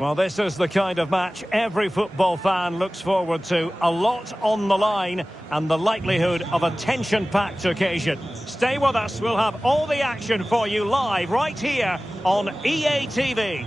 Well, this is the kind of match every football fan looks forward to. A lot on the line and the likelihood of a tension-packed occasion. Stay with us. We'll have all the action for you live right here on EA TV.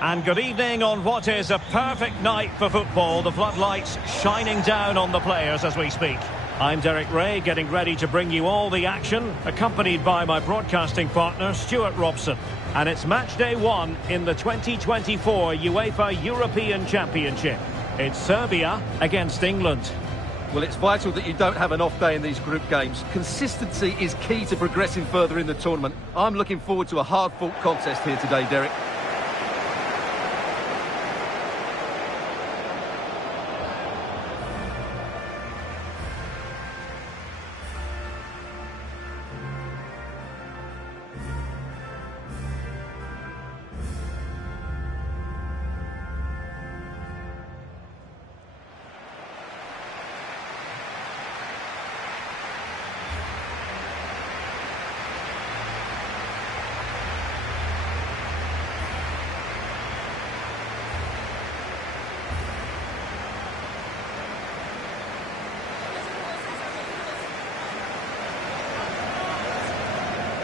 And good evening on what is a perfect night for football. The floodlights shining down on the players as we speak. I'm Derek Ray, getting ready to bring you all the action, accompanied by my broadcasting partner, Stuart Robson. And it's match day 1 in the 2024 UEFA European Championship. It's Serbia against England. Well, it's vital that you don't have an off day in these group games. Consistency is key to progressing further in the tournament. I'm looking forward to a hard-fought contest here today, Derek.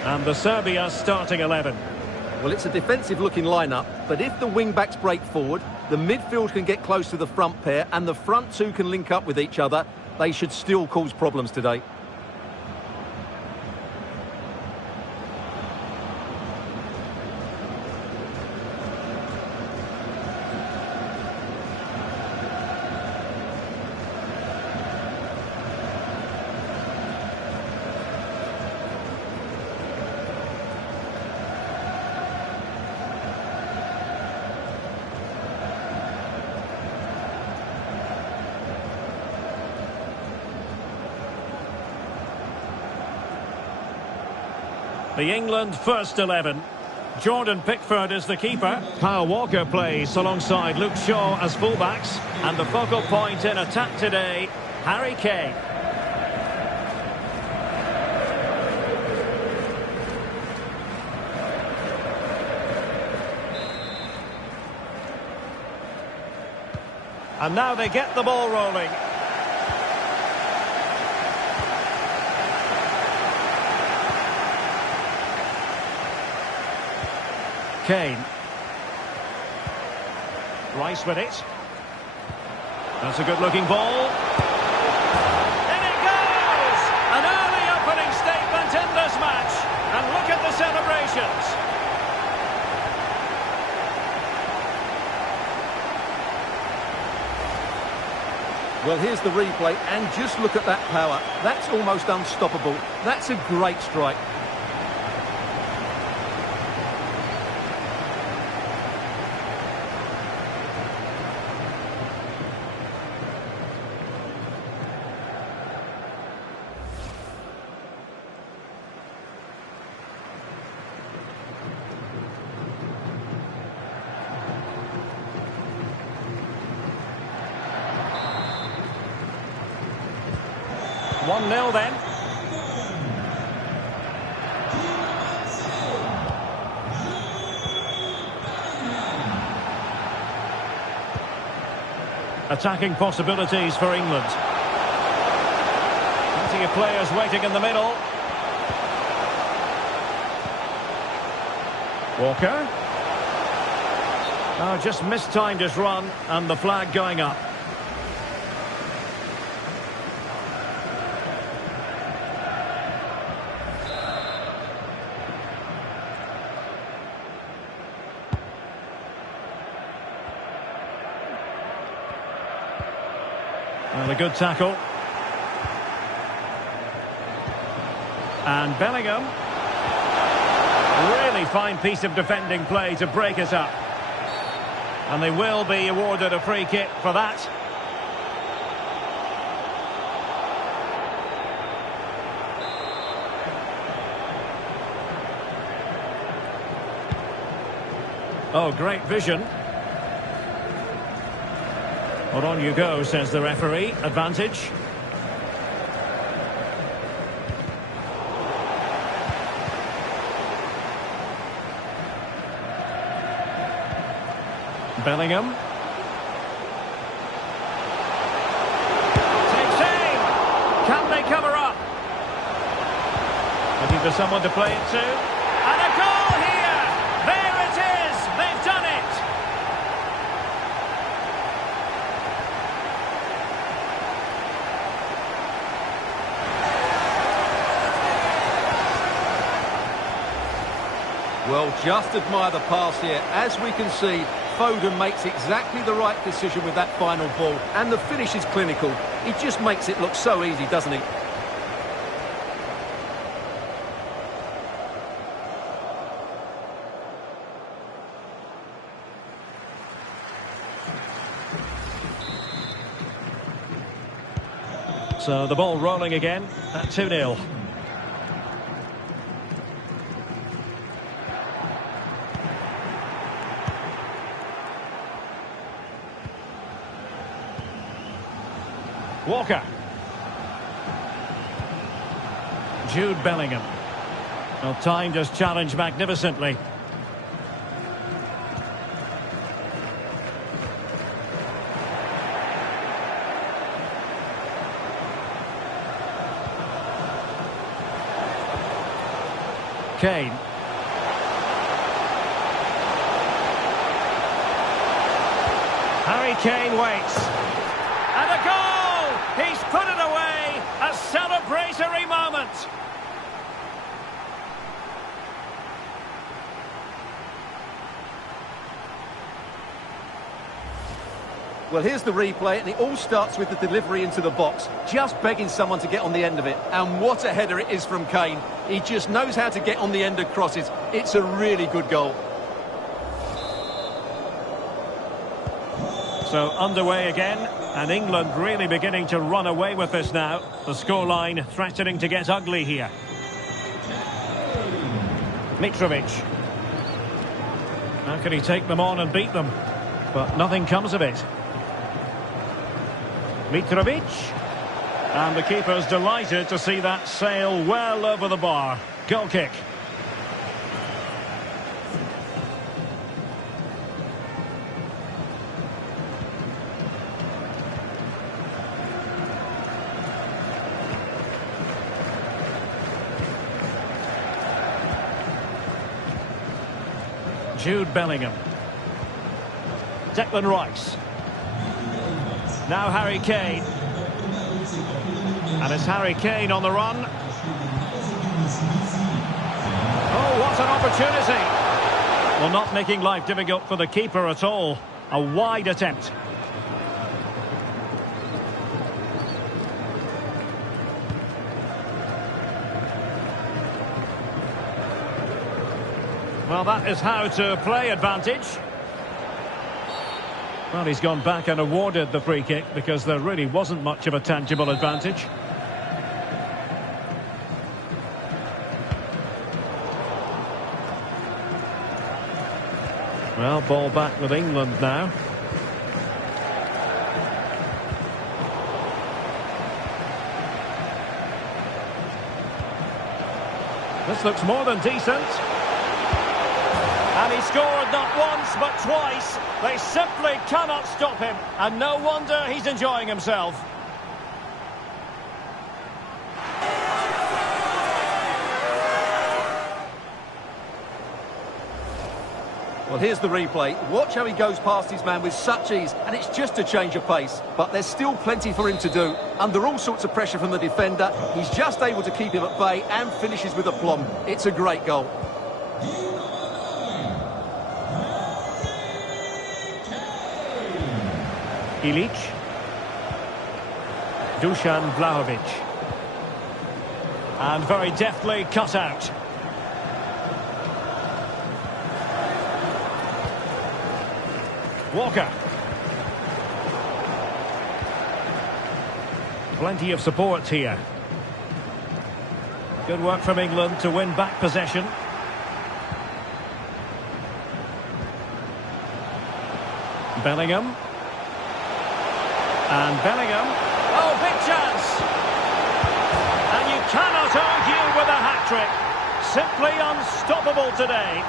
And the Serbia starting 11. Well, it's a defensive-looking lineup, but if the wing-backs break forward, the midfield can get close to the front pair, and the front two can link up with each other, they should still cause problems today. The England first 11. Jordan Pickford is the keeper. Kyle Walker plays alongside Luke Shaw as fullbacks. And the focal point in attack today, Harry Kane. And now they get the ball rolling. Kane. Rice with it. That's a good-looking ball. In it goes! An early opening statement in this match. And look at the celebrations. Well, here's the replay, and just look at that power. That's almost unstoppable. That's a great strike. One 0 then. Attacking possibilities for England. Plenty of players waiting in the middle. Walker. Oh, just mistimed his run, and the flag going up. Well, a good tackle. And Bellingham. Really fine piece of defending play to break it up. And they will be awarded a free kick for that. Oh, great vision. Well, on you go, says the referee. Advantage. Bellingham. Takes aim. Can they cover up? Looking for someone to play it to. And a goal here! There it is! They've done it! Well, just admire the pass here. As we can see, Foden makes exactly the right decision with that final ball. And the finish is clinical. He just makes it look so easy, doesn't he? So the ball rolling again at 2-0. Walker. Jude Bellingham. Well, timed his challenge magnificently. Kane. Harry Kane waits. And a goal! He's put it away! A celebratory moment! Well, here's the replay, and it all starts with the delivery into the box. Just begging someone to get on the end of it. And what a header it is from Kane. He just knows how to get on the end of crosses. It's a really good goal. So underway again, and England really beginning to run away with this now. The scoreline threatening to get ugly here. Mitrovic. How can he take them on and beat them? But nothing comes of it. Mitrovic. And the keeper's delighted to see that sail well over the bar. Goal kick. Jude Bellingham. Declan Rice. Now Harry Kane. And it's Harry Kane on the run. Oh, what an opportunity. Well, not making life difficult for the keeper at all. A wide attempt. Well, that is how to play advantage. Well, he's gone back and awarded the free kick because there really wasn't much of a tangible advantage. Well, ball back with England now. This looks more than decent. And he scored not once, but twice. They simply cannot stop him. And no wonder he's enjoying himself. Well, here's the replay. Watch how he goes past his man with such ease, and it's just a change of pace. But there's still plenty for him to do. Under all sorts of pressure from the defender, he's just able to keep him at bay and finishes with aplomb. It's a great goal. Ilic. Dusan Vlahovic. And very deftly cut out. Walker. Plenty of support here. Good work from England to win back possession. Bellingham. And Bellingham. Oh, big chance! And you cannot argue with a hat-trick. Simply unstoppable today.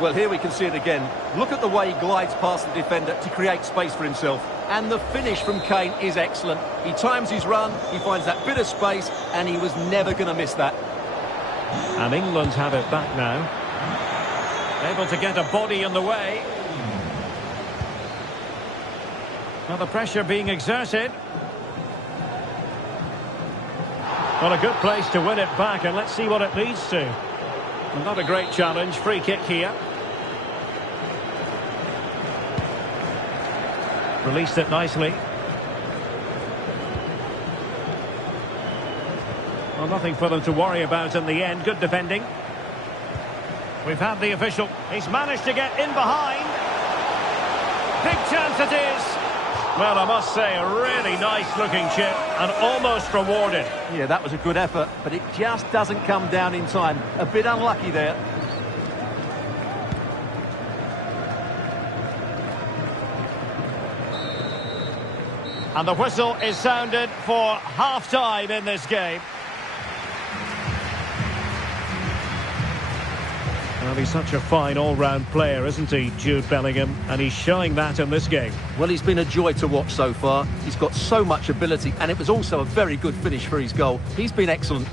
Well, here we can see it again. Look at the way he glides past the defender to create space for himself. And the finish from Kane is excellent. He times his run, he finds that bit of space, and he was never going to miss that. And England have it back now. Able to get a body in the way. Now the pressure being exerted. Well, a good place to win it back, and let's see what it leads to. Well, not a great challenge. Free kick here. Released it nicely. Well, nothing for them to worry about in the end. Good defending. We've had the official. He's managed to get in behind. Big chance it is. Well, I must say, a really nice-looking chip and almost rewarded. Yeah, that was a good effort, but it just doesn't come down in time. A bit unlucky there. And the whistle is sounded for half-time in this game. Well, he's such a fine all-round player, isn't he, Jude Bellingham? And he's showing that in this game. Well, he's been a joy to watch so far. He's got so much ability, and it was also a very good finish for his goal. He's been excellent.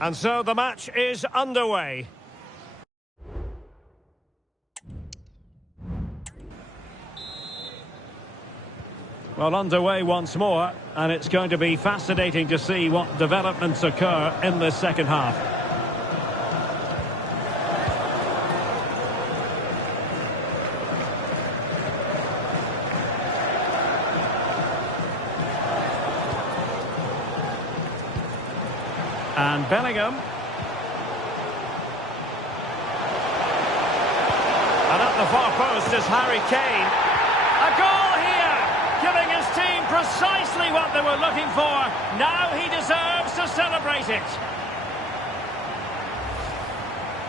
And so the match is underway. Well, underway once more, and it's going to be fascinating to see what developments occur in the second half. And Bellingham. And at the far post is Harry Kane. A goal here, giving his team precisely what they were looking for. Now he deserves to celebrate it.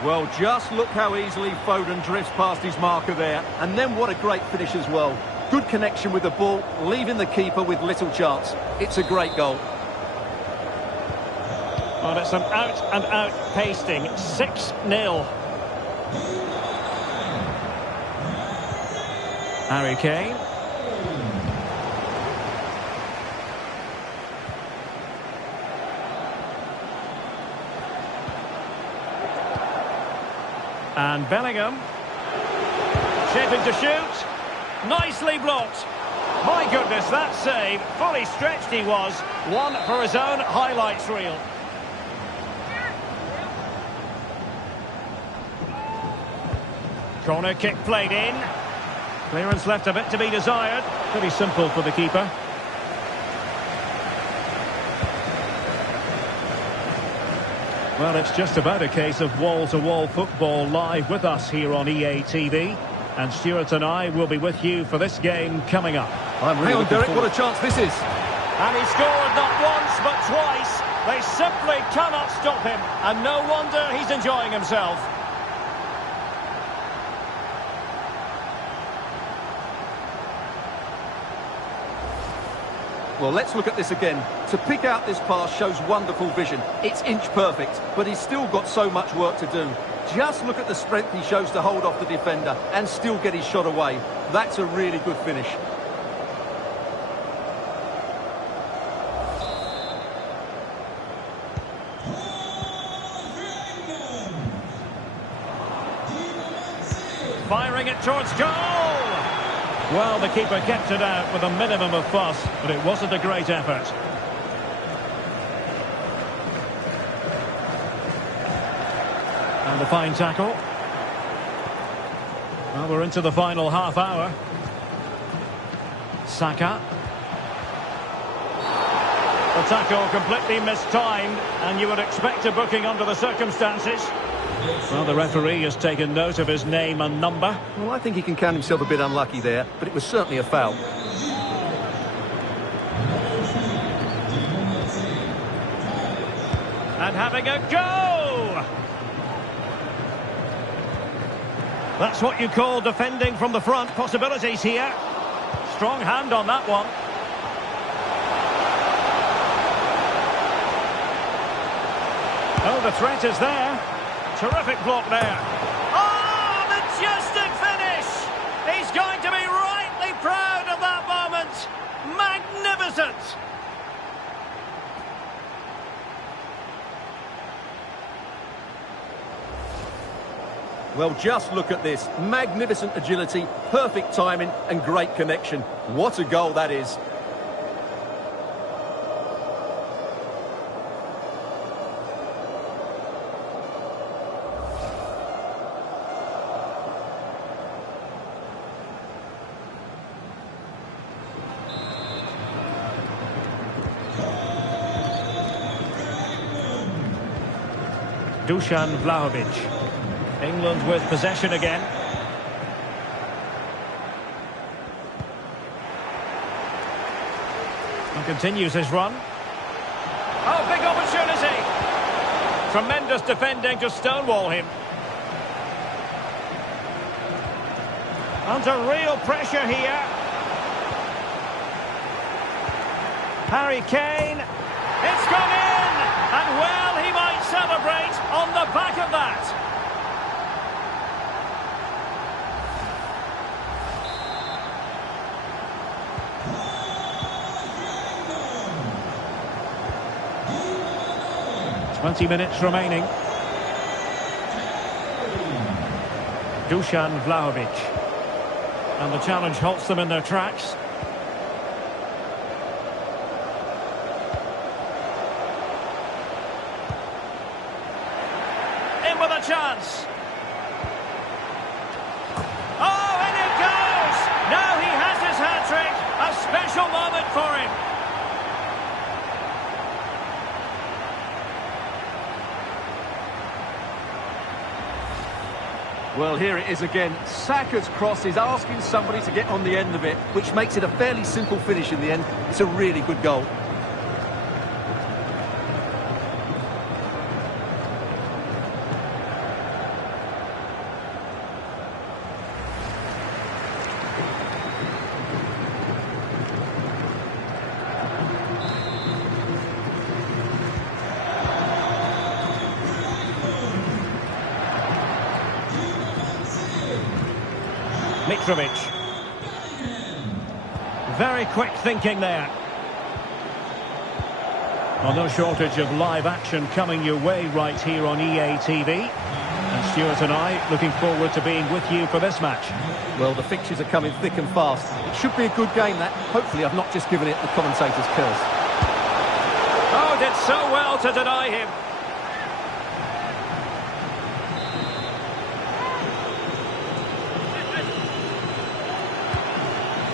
Well, just look how easily Foden drifts past his marker there. And then what a great finish as well. Good connection with the ball, leaving the keeper with little chance. It's a great goal. Well, it's an out-and-out pasting. 6-0. Harry Kane. And Bellingham. Shaping to shoot. Nicely blocked. My goodness, that save. Fully stretched he was. One for his own highlights reel. Corner kick played in. Clearance left a bit to be desired. Pretty simple for the keeper. Well, it's just about a case of wall-to-wall football live with us here on EA TV. And Stuart and I will be with you for this game coming up. I'm really Derek, what a chance this is. And he scored not once but twice. They simply cannot stop him. And no wonder he's enjoying himself. Well, let's look at this again. To pick out this pass shows wonderful vision. It's inch perfect, but he's still got so much work to do. Just look at the strength he shows to hold off the defender and still get his shot away. That's a really good finish. Firing it towards goal! Well, the keeper kept it out with a minimum of fuss, but it wasn't a great effort. And a fine tackle. Well, we're into the final half hour. Saka. The tackle completely mistimed, and you would expect a booking under the circumstances. Well, the referee has taken note of his name and number. Well, I think he can count himself a bit unlucky there, but it was certainly a foul. And having a go! That's what you call defending from the front. Possibilities here. Strong hand on that one. Well, the threat is there. Terrific block there. Oh, majestic finish! He's going to be rightly proud of that moment. Magnificent! Well, just look at this. Magnificent agility, perfect timing and great connection. What a goal that is. Dusan Vlahovic. England with possession again. And continues his run. Oh, big opportunity! Tremendous defending to stonewall him. Under real pressure here. Harry Kane. It's gone in! And well, he might celebrate on the back of that. Twenty minutes remaining. Dusan Vlahovic. And the challenge halts them in their tracks. In with a chance. Oh, and it goes! Now he has his hat-trick. A special moment for him. Well, here it is again. Saka's cross is asking somebody to get on the end of it, which makes it a fairly simple finish in the end. It's a really good goal. Mitrovic. Very quick thinking there. Well, no shortage of live action coming your way right here on EA TV. And Stuart and I looking forward to being with you for this match. Well, the fixtures are coming thick and fast. It should be a good game, that. Hopefully I've not just given it the commentator's curse. Oh, did so well to deny him.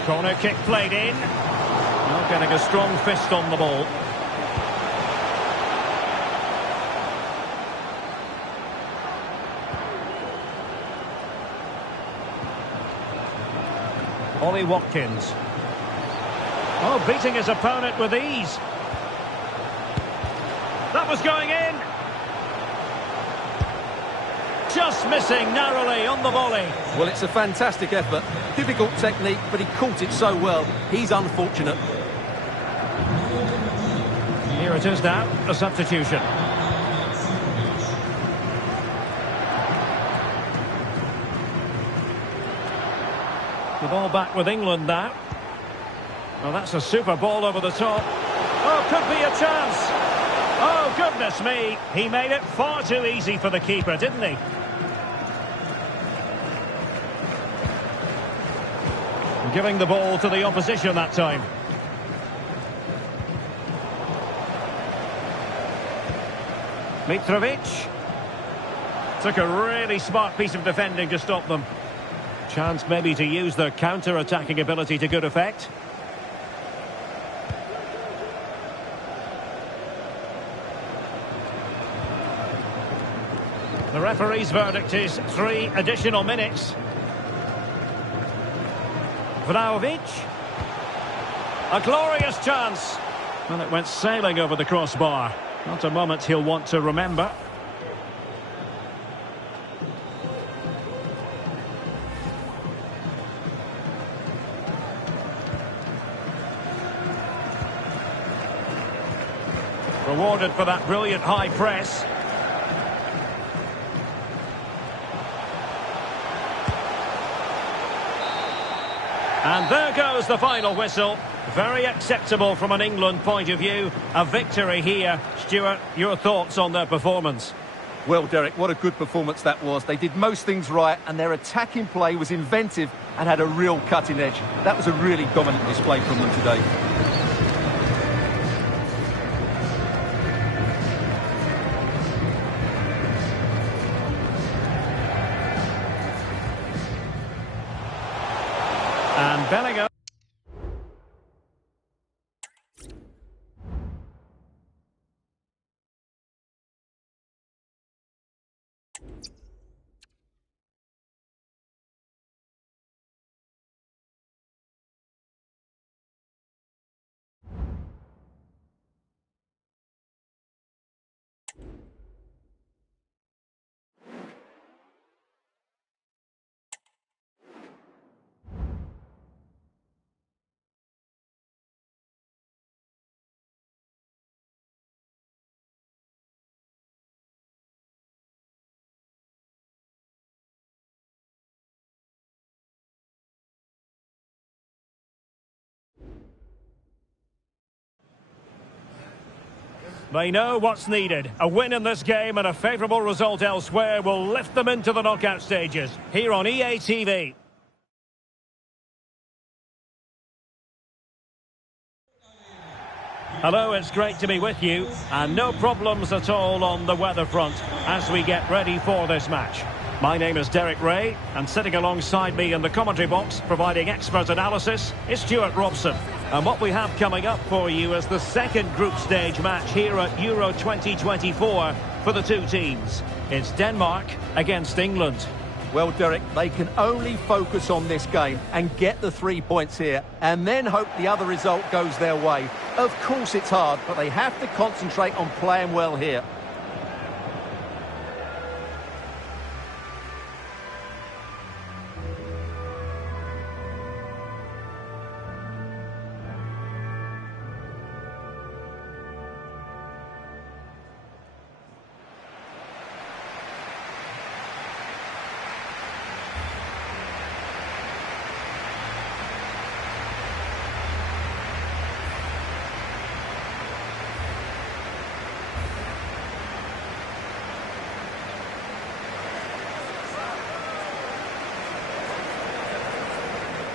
Corner kick played in. Not getting a strong fist on the ball. Ollie Watkins. Oh, beating his opponent with ease. That was going in. Just missing narrowly on the volley. Well, it's a fantastic effort. Difficult technique, but he caught it so well. He's unfortunate. Here it is now, a substitution. The ball back with England now. Well, that's a super ball over the top. Oh, could be a chance. Oh, goodness me. He made it far too easy for the keeper, didn't he? Giving the ball to the opposition that time. Mitrovic. Took a really smart piece of defending to stop them. Chance maybe to use their counter-attacking ability to good effect. The referee's verdict is 3 additional minutes. Vlahovic. A glorious chance. Well, it went sailing over the crossbar. Not a moment he'll want to remember. Rewarded for that brilliant high press. And there goes the final whistle. Very acceptable from an England point of view. A victory here. Stuart, your thoughts on their performance? Well, Derek, what a good performance that was. They did most things right, and their attacking play was inventive and had a real cutting edge. That was a really dominant display from them today. And Bellingham. They know what's needed. A win in this game and a favourable result elsewhere will lift them into the knockout stages. Here on EA TV. Hello, it's great to be with you. And no problems at all on the weather front as we get ready for this match. My name is Derek Ray, and sitting alongside me in the commentary box, providing expert analysis, is Stuart Robson. And what we have coming up for you is the second group stage match here at Euro 2024 for the two teams. It's Denmark against England. Well, Derek, they can only focus on this game and get the 3 points here, and then hope the other result goes their way. Of course it's hard, but they have to concentrate on playing well here.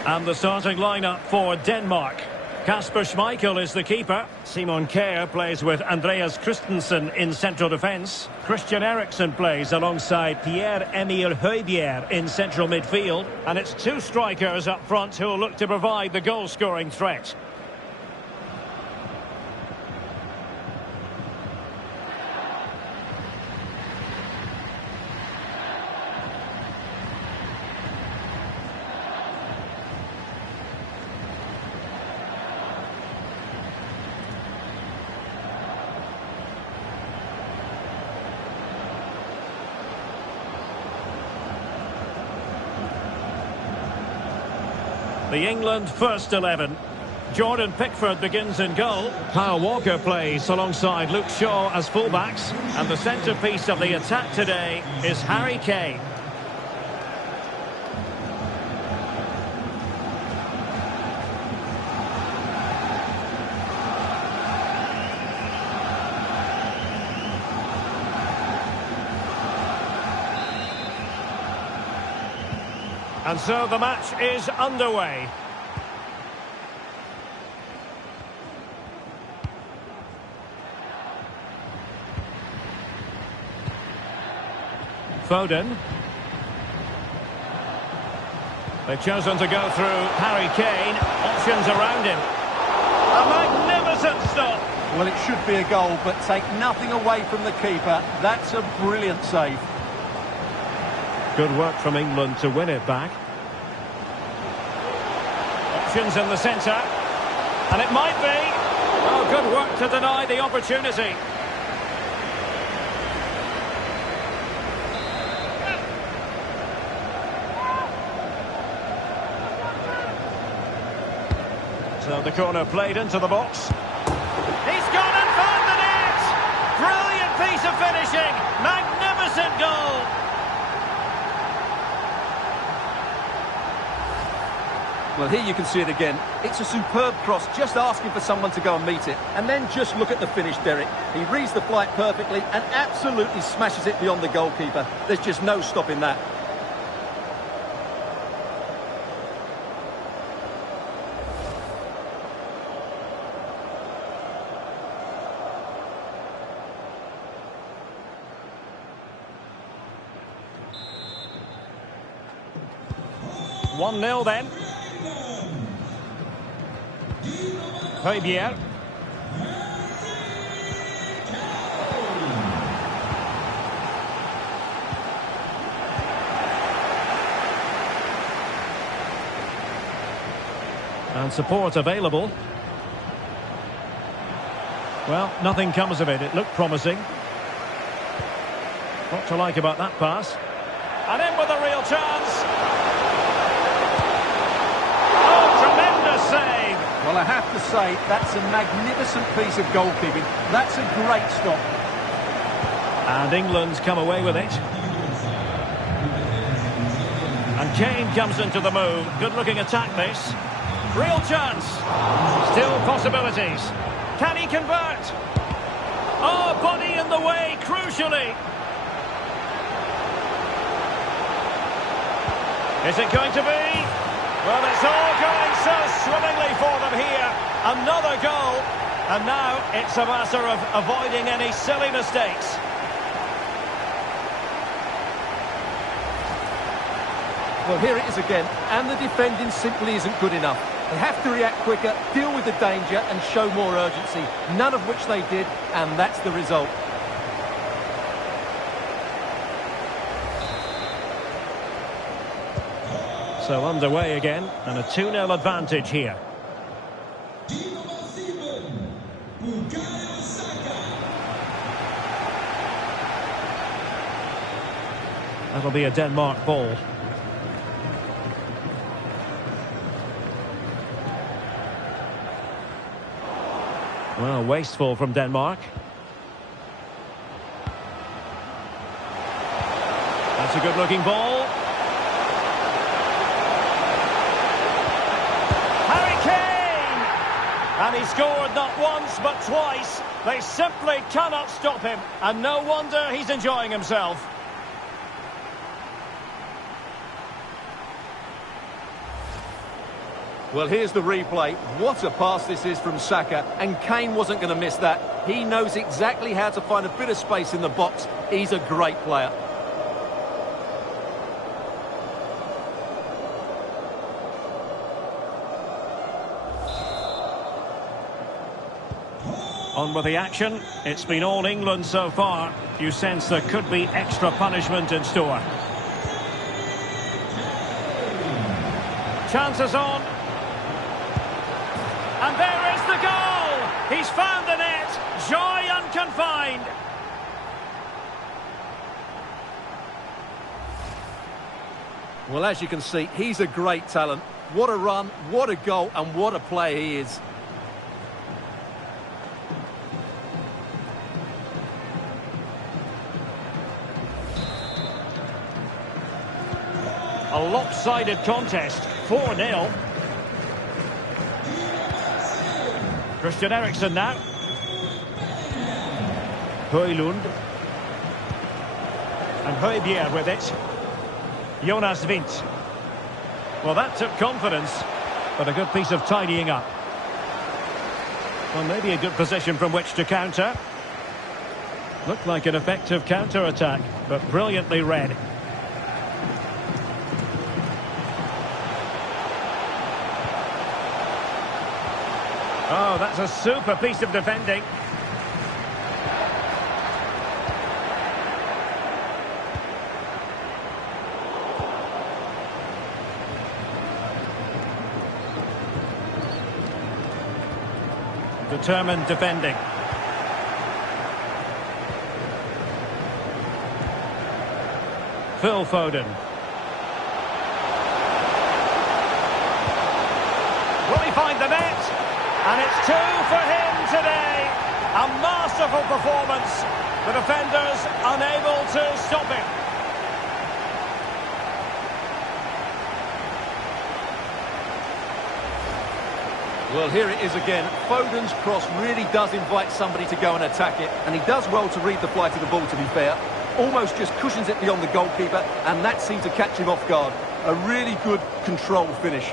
And the starting lineup for Denmark. Kasper Schmeichel is the keeper. Simon Kjær plays with Andreas Christensen in central defence. Christian Eriksen plays alongside Pierre-Emile Højbjerg in central midfield. And it's two strikers up front who will look to provide the goal-scoring threat. The England first 11. Jordan Pickford begins in goal. Kyle Walker plays alongside Luke Shaw as fullbacks. And the centrepiece of the attack today is Harry Kane. And so the match is underway. Foden. They've chosen to go through Harry Kane. Options around him. A magnificent stop. Well, it should be a goal, but take nothing away from the keeper. That's a brilliant save. Good work from England to win it back. Options in the centre. And it might be. Oh, good work to deny the opportunity. So the corner played into the box. He's gone and found the net! Brilliant piece of finishing! Magnificent goal! Well, here you can see it again. It's a superb cross, just asking for someone to go and meet it. And then just look at the finish, Derek. He reads the flight perfectly and absolutely smashes it beyond the goalkeeper. There's just no stopping that. One 0 then. Højbjerg. And support available. Well, nothing comes of it. It looked promising. What to like about that pass? And in with a real chance. Oh, tremendous save. Well, I have to say, that's a magnificent piece of goalkeeping. That's a great stop. And England's come away with it. And Kane comes into the move. Good-looking attack, this. Real chance. Still possibilities. Can he convert? Oh, body in the way, crucially. Is it going to be? Well, it's all going so swimmingly for them here. Another goal. And now it's a matter of avoiding any silly mistakes. Well, here it is again. And the defending simply isn't good enough. They have to react quicker, deal with the danger and show more urgency. None of which they did, and that's the result. So underway again, and a 2-0 advantage here. That'll be a Denmark ball. Well, wasteful from Denmark. That's a good-looking ball. And he scored not once but twice. They simply cannot stop him. And no wonder he's enjoying himself. Well, here's the replay. What a pass this is from Saka. And Kane wasn't going to miss that. He knows exactly how to find a bit of space in the box. He's a great player. On with the action. It's been all England so far. You sense there could be extra punishment in store. Chances on. And there is the goal! He's found the net. Joy unconfined. Well, as you can see, he's a great talent. What a run, what a goal, and what a player he is. A lopsided contest, 4-0. Christian Eriksen now. Højlund. And Højbjerg with it. Jonas Vint. Well, that took confidence, but a good piece of tidying up. Well, maybe a good position from which to counter. Looked like an effective counter-attack, but brilliantly read. Oh, that's a super piece of defending. Determined defending. Phil Foden. Will he find the net? And it's 2 for him today. A masterful performance. The defenders unable to stop him. Well, here it is again. Foden's cross really does invite somebody to go and attack it, and he does well to read the flight of the ball, to be fair. Almost just cushions it beyond the goalkeeper, and that seemed to catch him off guard. A really good controlled finish.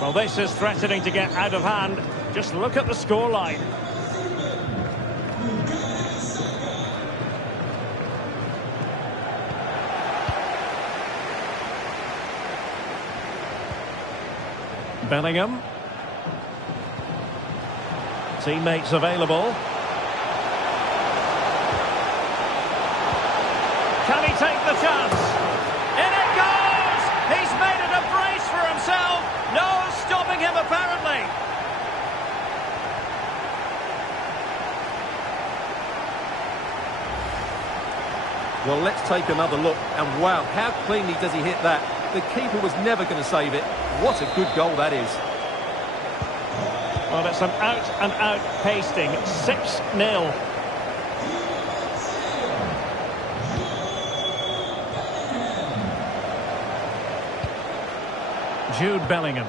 Well, this is threatening to get out of hand. Just look at the scoreline. Bellingham. Teammates available. Can he take the chance? In it goes! He's made it a brace for himself. No stopping him, apparently. Well, let's take another look. And wow, how cleanly does he hit that? The keeper was never going to save it. What a good goal that is. Well, it's an out-and-out pasting. 6-0. Jude Bellingham.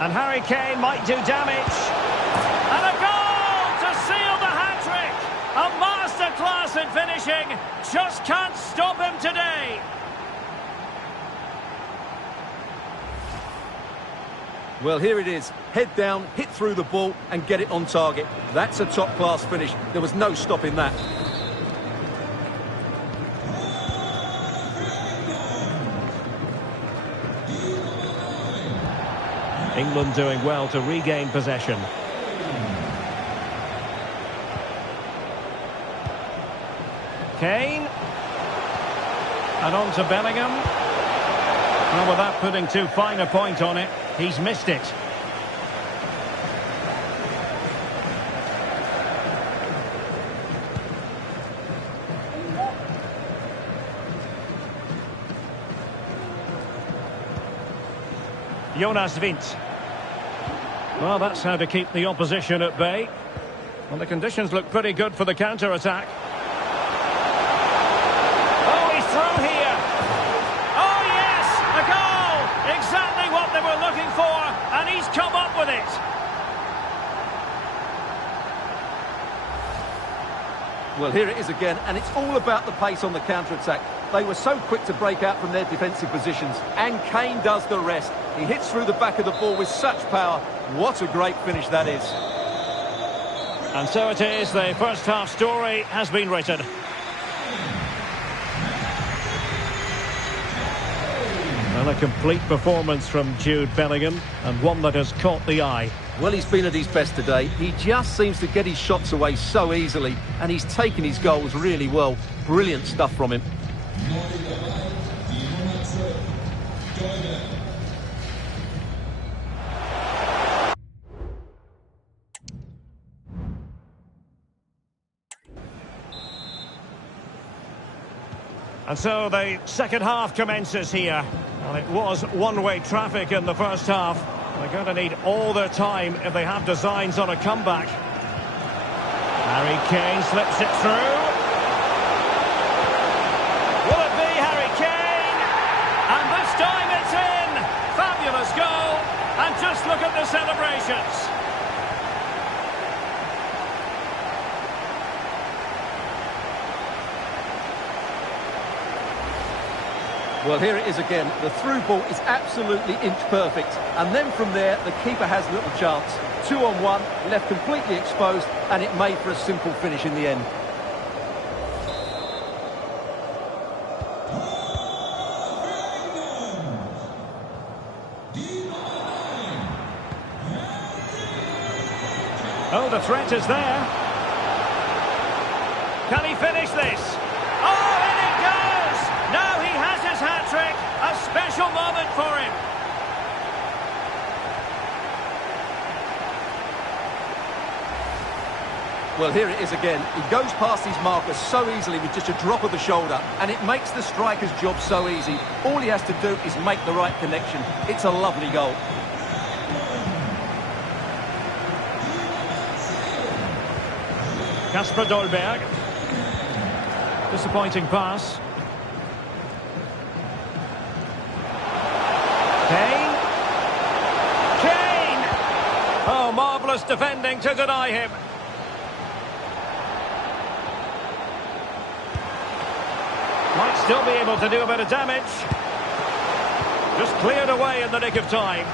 And Harry Kane might do damage. And a goal to seal the hat-trick! A masterclass in finishing. Just can't stop him today. Well, here it is. Head down, hit through the ball and get it on target. That's a top-class finish. There was no stopping that. England doing well to regain possession. Kane. And on to Bellingham. Well, without putting too fine a point on it, he's missed it. Jonas Vint. Well, that's how to keep the opposition at bay. Well, the conditions look pretty good for the counter-attack. Oh, he's through here. Oh, yes, a goal! Exactly what they were looking for, and he's come up with it. Well, here it is again, and it's all about the pace on the counter-attack. They were so quick to break out from their defensive positions, and Kane does the rest. He hits through the back of the ball with such power. What a great finish that is. And so it is, the first half story has been written. Well, a complete performance from Jude Bellingham, and one that has caught the eye. Well, he's been at his best today. He just seems to get his shots away so easily, and he's taken his goals really well. Brilliant stuff from him. And so the second half commences here. Well, it was one-way traffic in the first half. They're going to need all their time if they have designs on a comeback. Harry Kane slips it through. Will it be Harry Kane? And this time it's in! Fabulous goal! And just look at the celebrations. Well, here it is again. The through ball is absolutely inch perfect. And then from there, the keeper has little chance. 2-on-1, left completely exposed, and it made for a simple finish in the end. Oh, the threat is there. Can he finish this? Oh, in it goes! Now he has his hat-trick. A special moment for him. Well, here it is again. He goes past his marker so easily with just a drop of the shoulder, and it makes the striker's job so easy. All he has to do is make the right connection. It's a lovely goal. Kasper Dolberg. Disappointing pass. Kane. Kane! Oh, marvellous defending to deny him. Might still be able to do a bit of damage. Just cleared away in the nick of time.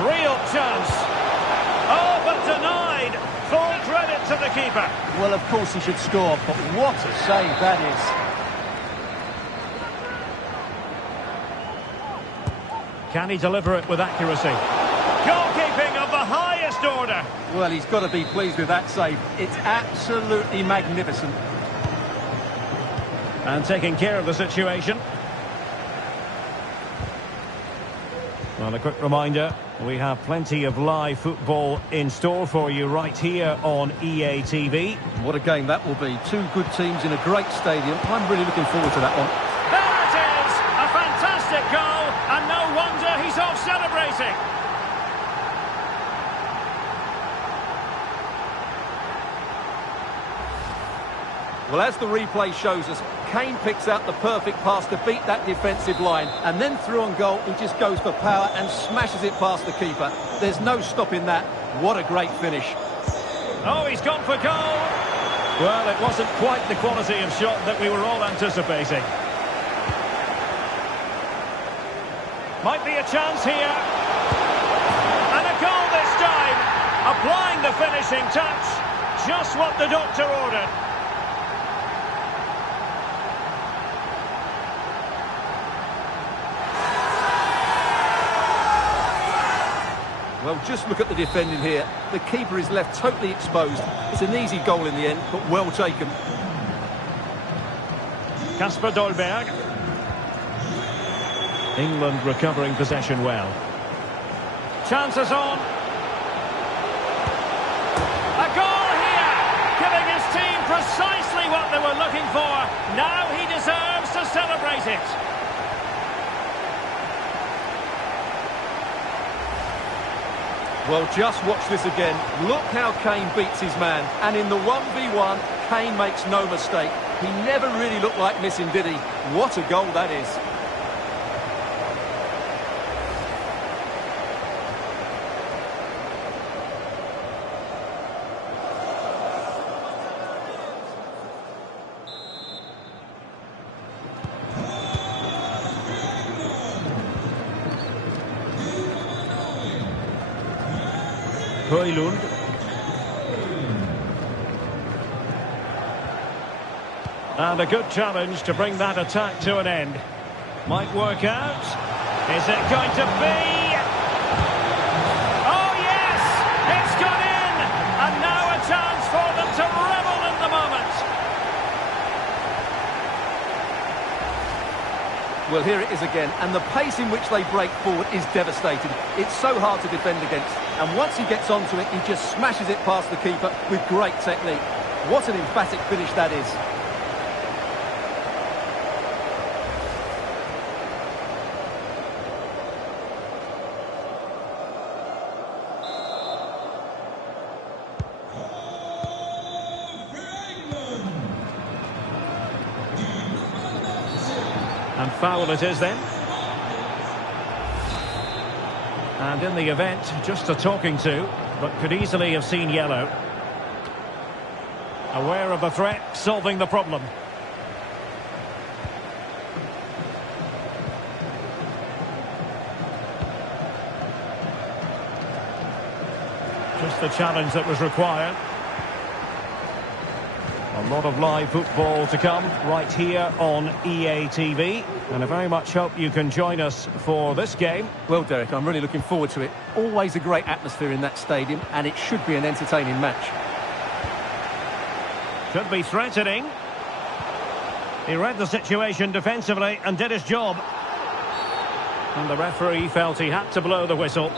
Real chance. Oh, but denied. Full credit to the keeper. Well, of course he should score, but what a save that is. Can he deliver it with accuracy? Goalkeeping of the highest order. Well, he's got to be pleased with that save. It's absolutely magnificent. And taking care of the situation. Well, a quick reminder, we have plenty of live football in store for you right here on EA TV. What a game that will be. Two good teams in a great stadium. I'm really looking forward to that one. There it is! A fantastic goal, and no wonder he's off celebrating. Well, as the replay shows us, Kane picks out the perfect pass to beat that defensive line, and then through on goal, he just goes for power and smashes it past the keeper. There's no stopping that. What a great finish. Oh, he's gone for goal. Well, it wasn't quite the quality of shot that we were all anticipating. Might be a chance here. And a goal this time. Applying the finishing touch. Just what the doctor ordered. Well, just look at the defending here. The keeper is left totally exposed. It's an easy goal in the end, but well taken. Kasper Dolberg. England recovering possession well. Chances on. A goal here! Giving his team precisely what they were looking for. Now he deserves to celebrate it. Well, just watch this again. Look how Kane beats his man. And in the 1v1, Kane makes no mistake. He never really looked like missing, did he? What a goal that is. Højlund. And a good challenge to bring that attack to an end. Might work out. Is it going to be? Oh yes! It's gone in! And now a chance for them to revel in the moment. Well, here it is again, and the pace in which they break forward is devastating. It's so hard to defend against, and once he gets onto it, he just smashes it past the keeper with great technique. What an emphatic finish that is. And foul it is then. And in the event, just a talking to, but could easily have seen yellow. Aware of the threat, solving the problem. Just the challenge that was required. A lot of live football to come right here on EA TV. And I very much hope you can join us for this game. Well, Derek, I'm really looking forward to it. Always a great atmosphere in that stadium, and it should be an entertaining match. Could be threatening. He read the situation defensively and did his job. And the referee felt he had to blow the whistle.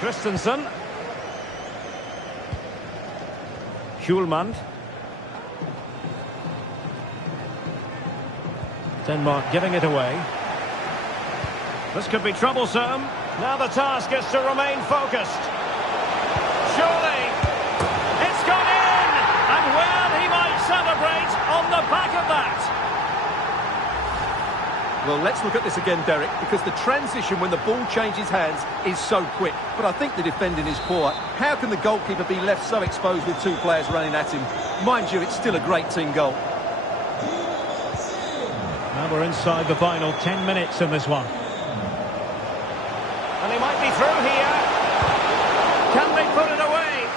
Christensen. Schulman. Denmark giving it away. This could be troublesome. Now the task is to remain focused. Surely, it's gone in! And well, he might celebrate on the back of that. Well, let's look at this again, Derek, because the transition when the ball changes hands is so quick. But I think the defending is poor. How can the goalkeeper be left so exposed with two players running at him? Mind you, it's still a great team goal. Now we're inside the final 10 minutes in this one. And he might be through here. Can they put it away?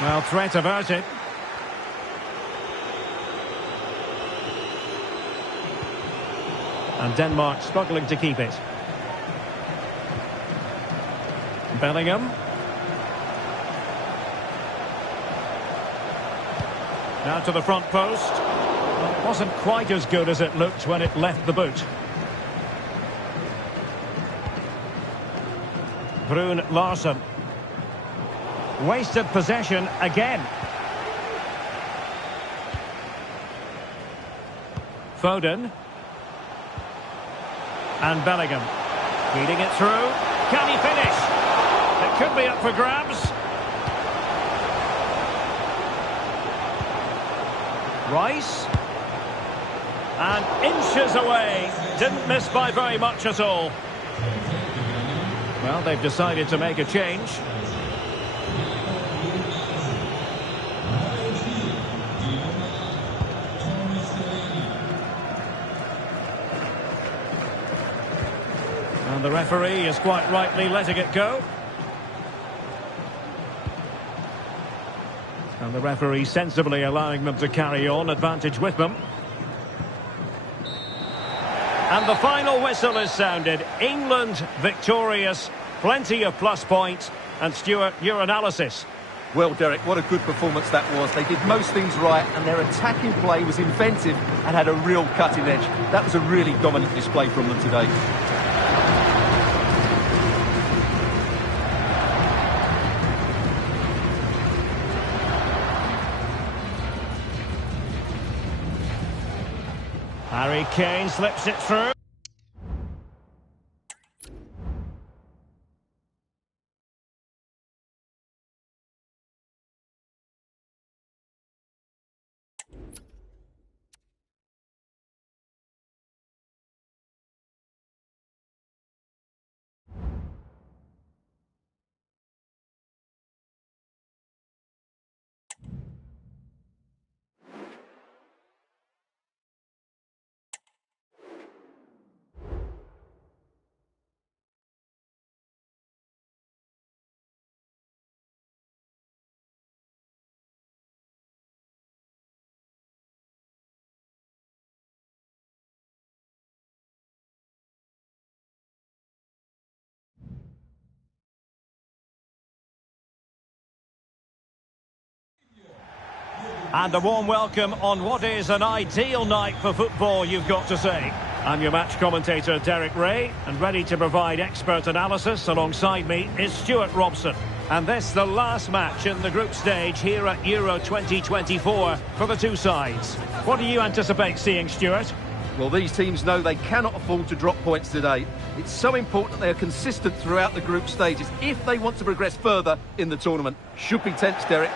Well, threat averted. And Denmark struggling to keep it. Bellingham. Now to the front post. Well, it wasn't quite as good as it looked when it left the boot. Brun Larsen. Wasted possession again. Foden. And Bellingham. Feeding it through. Can he finish? It could be up for grabs. Rice. And inches away. Didn't miss by very much at all. Well, they've decided to make a change. And the referee is quite rightly letting it go. And the referee sensibly allowing them to carry on, advantage with them. And the final whistle is sounded. England victorious, plenty of plus points. And Stuart, your analysis. Well, Derek, what a good performance that was. They did most things right, and their attacking play was inventive and had a real cutting edge. That was a really dominant display from them today. Harry Kane slips it through. And a warm welcome on what is an ideal night for football, you've got to say. I'm your match commentator, Derek Ray, and ready to provide expert analysis alongside me is Stuart Robson. And this the last match in the group stage here at Euro 2024 for the two sides. What do you anticipate seeing, Stuart? Well, these teams know they cannot afford to drop points today. It's so important they are consistent throughout the group stages if they want to progress further in the tournament. Should be tense, Derek.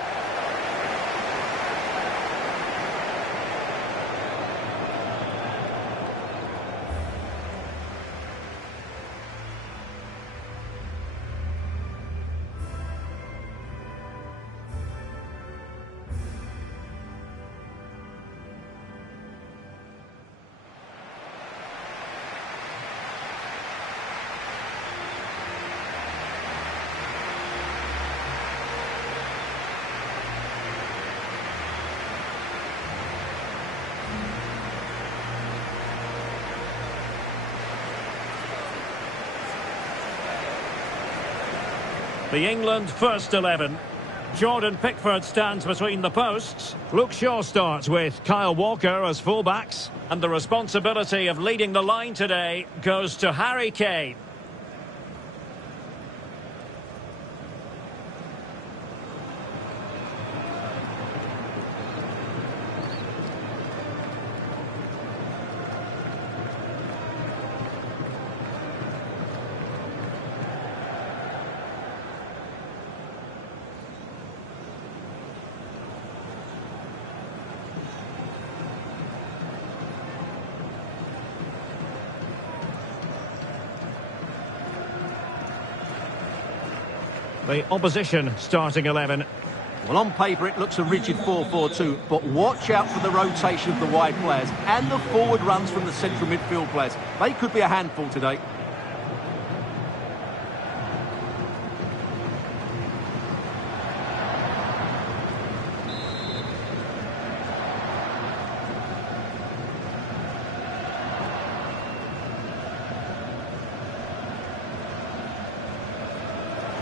The England first 11. Jordan Pickford stands between the posts. Luke Shaw starts with Kyle Walker as fullbacks. And the responsibility of leading the line today goes to Harry Kane. The opposition starting 11. Well, on paper it looks a rigid 4-4-2, but watch out for the rotation of the wide players and the forward runs from the central midfield players. They could be a handful today.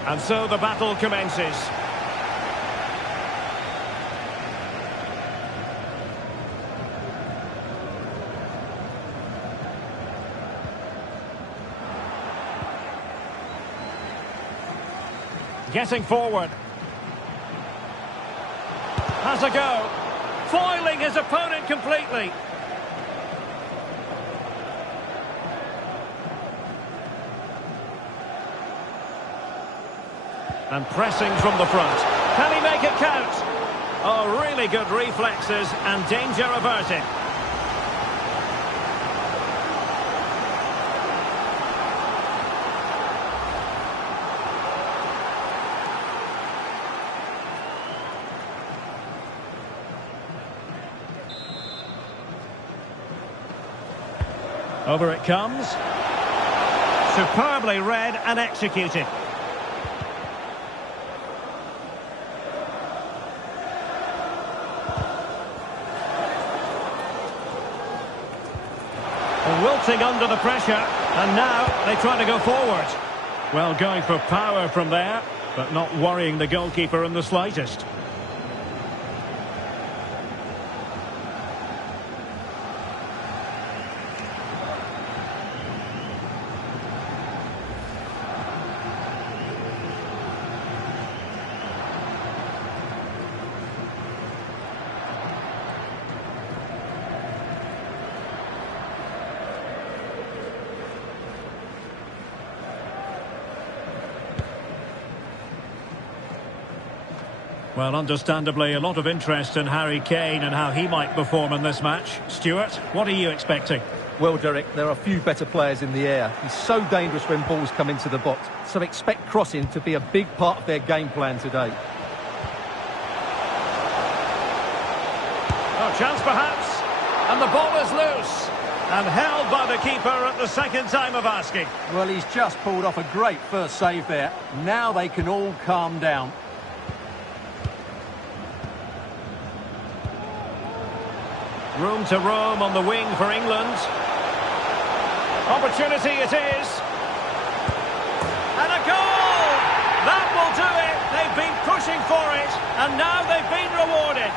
And so the battle commences. Getting forward. Has a go. Foiling his opponent completely. And pressing from the front. Can he make it count? Oh, really good reflexes and danger averted. Over it comes. Superbly read and executed. Wilting under the pressure, and now they try to go forward. Well, going for power from there, but not worrying the goalkeeper in the slightest. Well, understandably, a lot of interest in Harry Kane and how he might perform in this match. Stuart, what are you expecting? Well, Derek, there are few better players in the air. He's so dangerous when balls come into the box, so expect crossing to be a big part of their game plan today. Oh, chance perhaps. And the ball is loose. And held by the keeper at the second time of asking. Well, he's just pulled off a great first save there. Now they can all calm down. Room to roam on the wing for England. Opportunity it is. And a goal! That will do it. They've been pushing for it, and now they've been rewarded.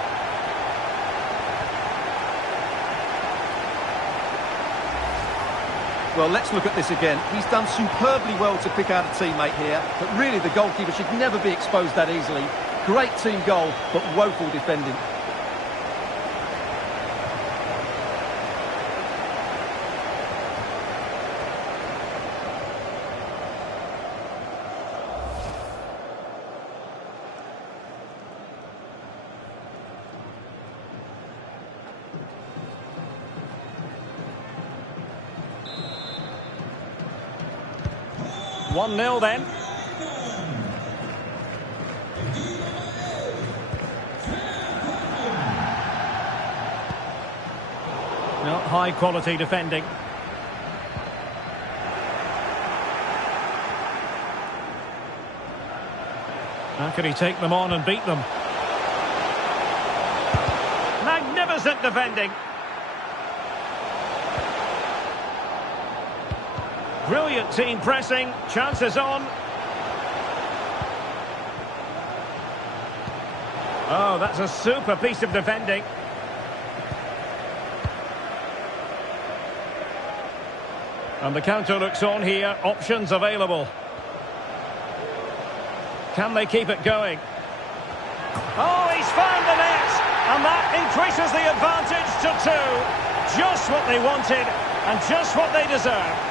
Well, let's look at this again. He's done superbly well to pick out a teammate here, but really the goalkeeper should never be exposed that easily. Great team goal, but woeful defending. One 0 then. No, high quality defending. How can he take them on and beat them? Magnificent defending. Brilliant team pressing, chances on. Oh, that's a super piece of defending. And the counter looks on here, options available. Can they keep it going? Oh, he's found the net! And that increases the advantage to 2. Just what they wanted, and just what they deserve.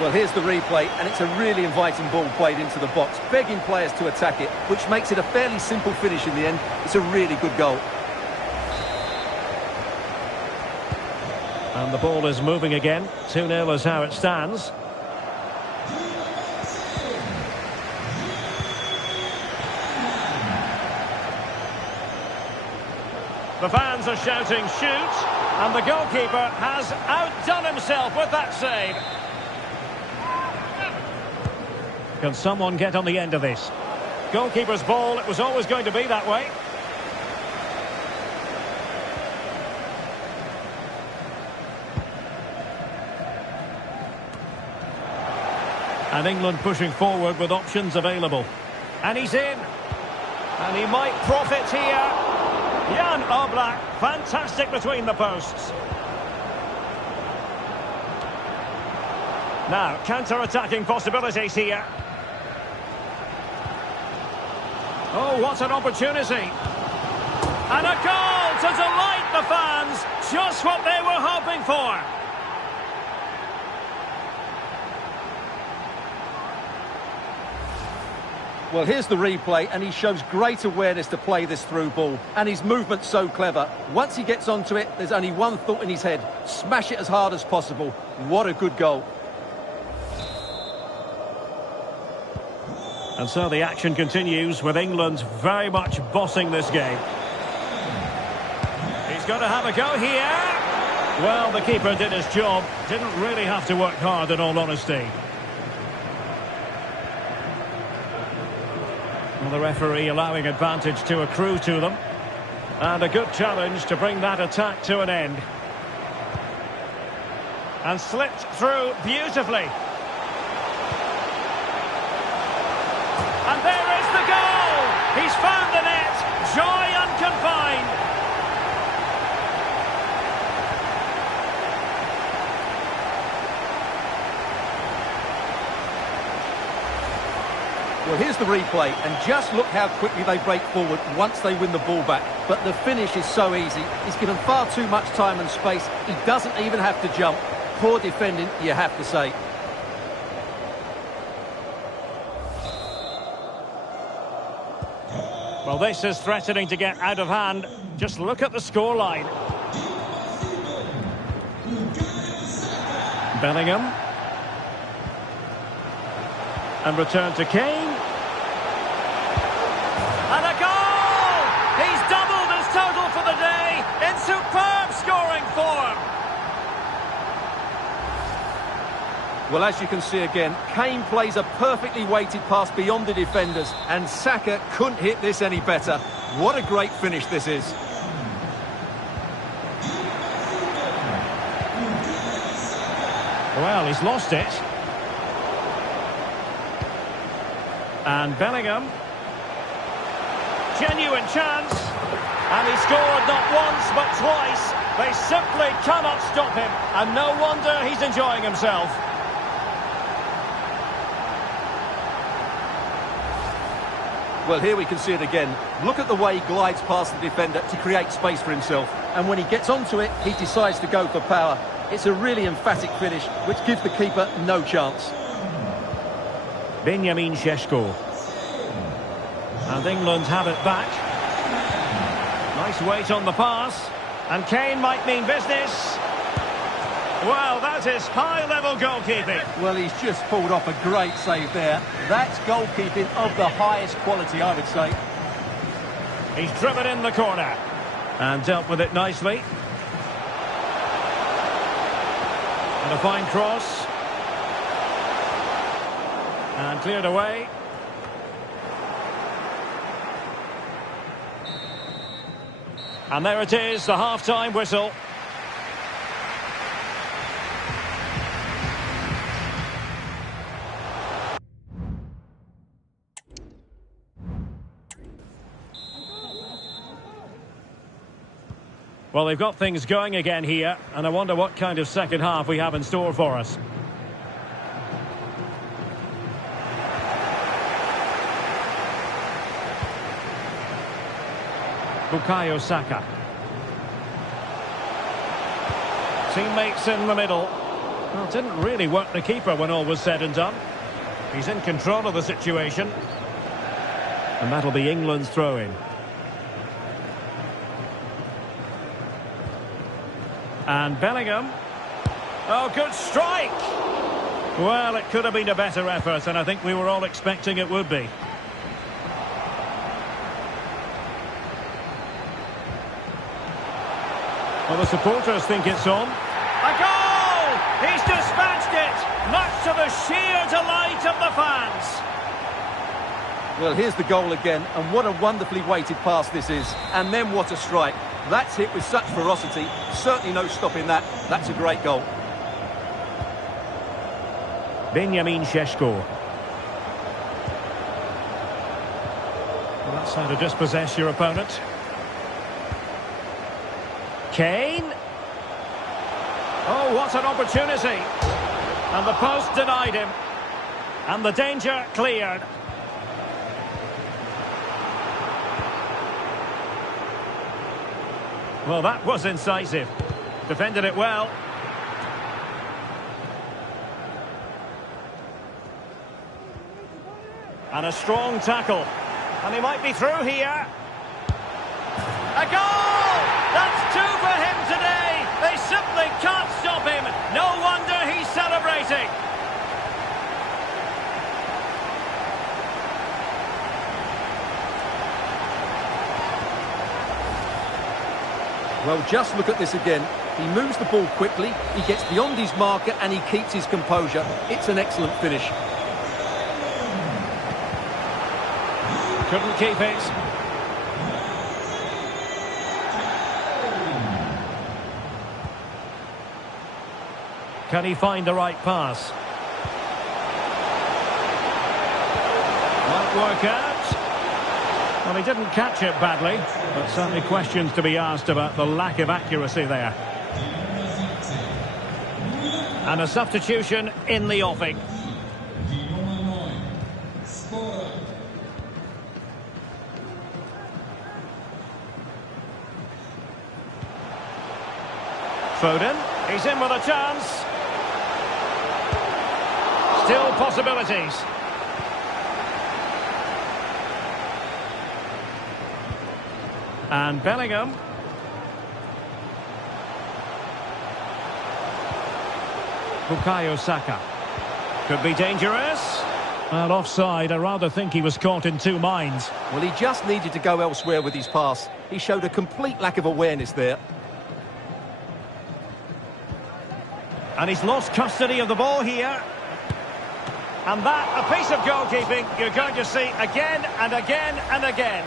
Well, here's the replay, and it's a really inviting ball played into the box, begging players to attack it, which makes it a fairly simple finish in the end. It's a really good goal. And the ball is moving again. 2-0 is how it stands. The fans are shouting shoot, and the goalkeeper has outdone himself with that save. Can someone get on the end of this? Goalkeeper's ball, it was always going to be that way. And England pushing forward with options available. And he's in. And he might profit here. Jan Oblak, fantastic between the posts. Now, counter-attacking possibilities here. Oh, what an opportunity. And a goal to delight the fans. Just what they were hoping for. Well, here's the replay, and he shows great awareness to play this through ball. And his movement's so clever. Once he gets onto it, there's only one thought in his head. Smash it as hard as possible. What a good goal. And so the action continues with England very much bossing this game. He's going to have a go here. Well, the keeper did his job. Didn't really have to work hard, in all honesty. Well, the referee allowing advantage to accrue to them. And a good challenge to bring that attack to an end. And slipped through beautifully. And there is the goal! He's found the net! Joy unconfined! Well, here's the replay, and just look how quickly they break forward once they win the ball back. But the finish is so easy. He's given far too much time and space. He doesn't even have to jump. Poor defending, you have to say. Well, this is threatening to get out of hand. Just look at the scoreline. Bellingham. And return to Kane. And a goal! He's doubled his total for the day in superb scoring form. Well, as you can see again, Kane plays a perfectly weighted pass beyond the defenders, and Saka couldn't hit this any better. What a great finish this is. Well, he's lost it. And Bellingham. Genuine chance. And he scored not once but twice. They simply cannot stop him. And no wonder he's enjoying himself. Well, here we can see it again. Look at the way he glides past the defender to create space for himself. And when he gets onto it, he decides to go for power. It's a really emphatic finish, which gives the keeper no chance. Benjamin Šeško. And England have it back. Nice weight on the pass. And Kane might mean business. Well, that is high-level goalkeeping. Well, he's just pulled off a great save there. That's goalkeeping of the highest quality, I would say. He's driven in the corner. And dealt with it nicely. And a fine cross. And cleared away. And there it is, the half-time whistle. Well, they've got things going again here, and I wonder what kind of second half we have in store for us. Bukayo Saka. Teammates in the middle. Well, didn't really work the keeper when all was said and done. He's in control of the situation. And that'll be England's throw-in. And Bellingham. Oh, good strike! Well, it could have been a better effort, and I think we were all expecting it would be. Well, the supporters think it's on. A goal! He's dispatched it, much to the sheer delight of the fans. Well, here's the goal again, and what a wonderfully weighted pass this is. And then what a strike. That's hit with such ferocity. Certainly no stopping that. That's a great goal. Benjamin Šeško. Well, that's how to dispossess your opponent. Kane. Oh, what an opportunity. And the post denied him. And the danger cleared. Well, that was incisive. Defended it well. And a strong tackle. And he might be through here. A goal! That's two for him today. They simply can't stop him. No wonder he's celebrating. Well, just look at this again. He moves the ball quickly, he gets beyond his marker and he keeps his composure. It's an excellent finish. Couldn't keep it. Can he find the right pass? Might work out. Well, he didn't catch it badly, but certainly questions to be asked about the lack of accuracy there. And a substitution in the offing. Foden, he's in with a chance. Still possibilities. And Bellingham. Bukayo Saka. Could be dangerous. Well, offside. I rather think he was caught in two minds. Well, he just needed to go elsewhere with his pass. He showed a complete lack of awareness there. And he's lost custody of the ball here. And that, a piece of goalkeeping you're going to see again and again and again.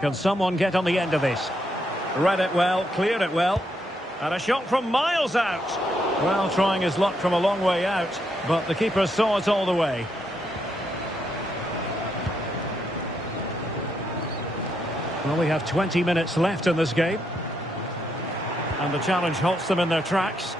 Can someone get on the end of this? Read it well, cleared it well. And a shot from miles out. Well, trying his luck from a long way out, but the keeper saw it all the way. Well, we have 20 minutes left in this game. And the challenge halts them in their tracks.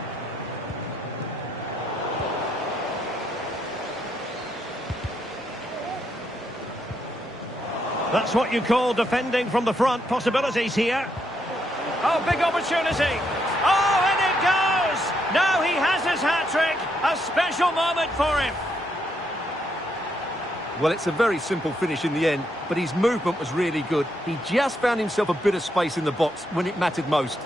That's what you call defending from the front. Possibilities here. Oh, big opportunity. Oh, and it goes! Now he has his hat-trick. A special moment for him. Well, it's a very simple finish in the end, but his movement was really good. He just found himself a bit of space in the box when it mattered most.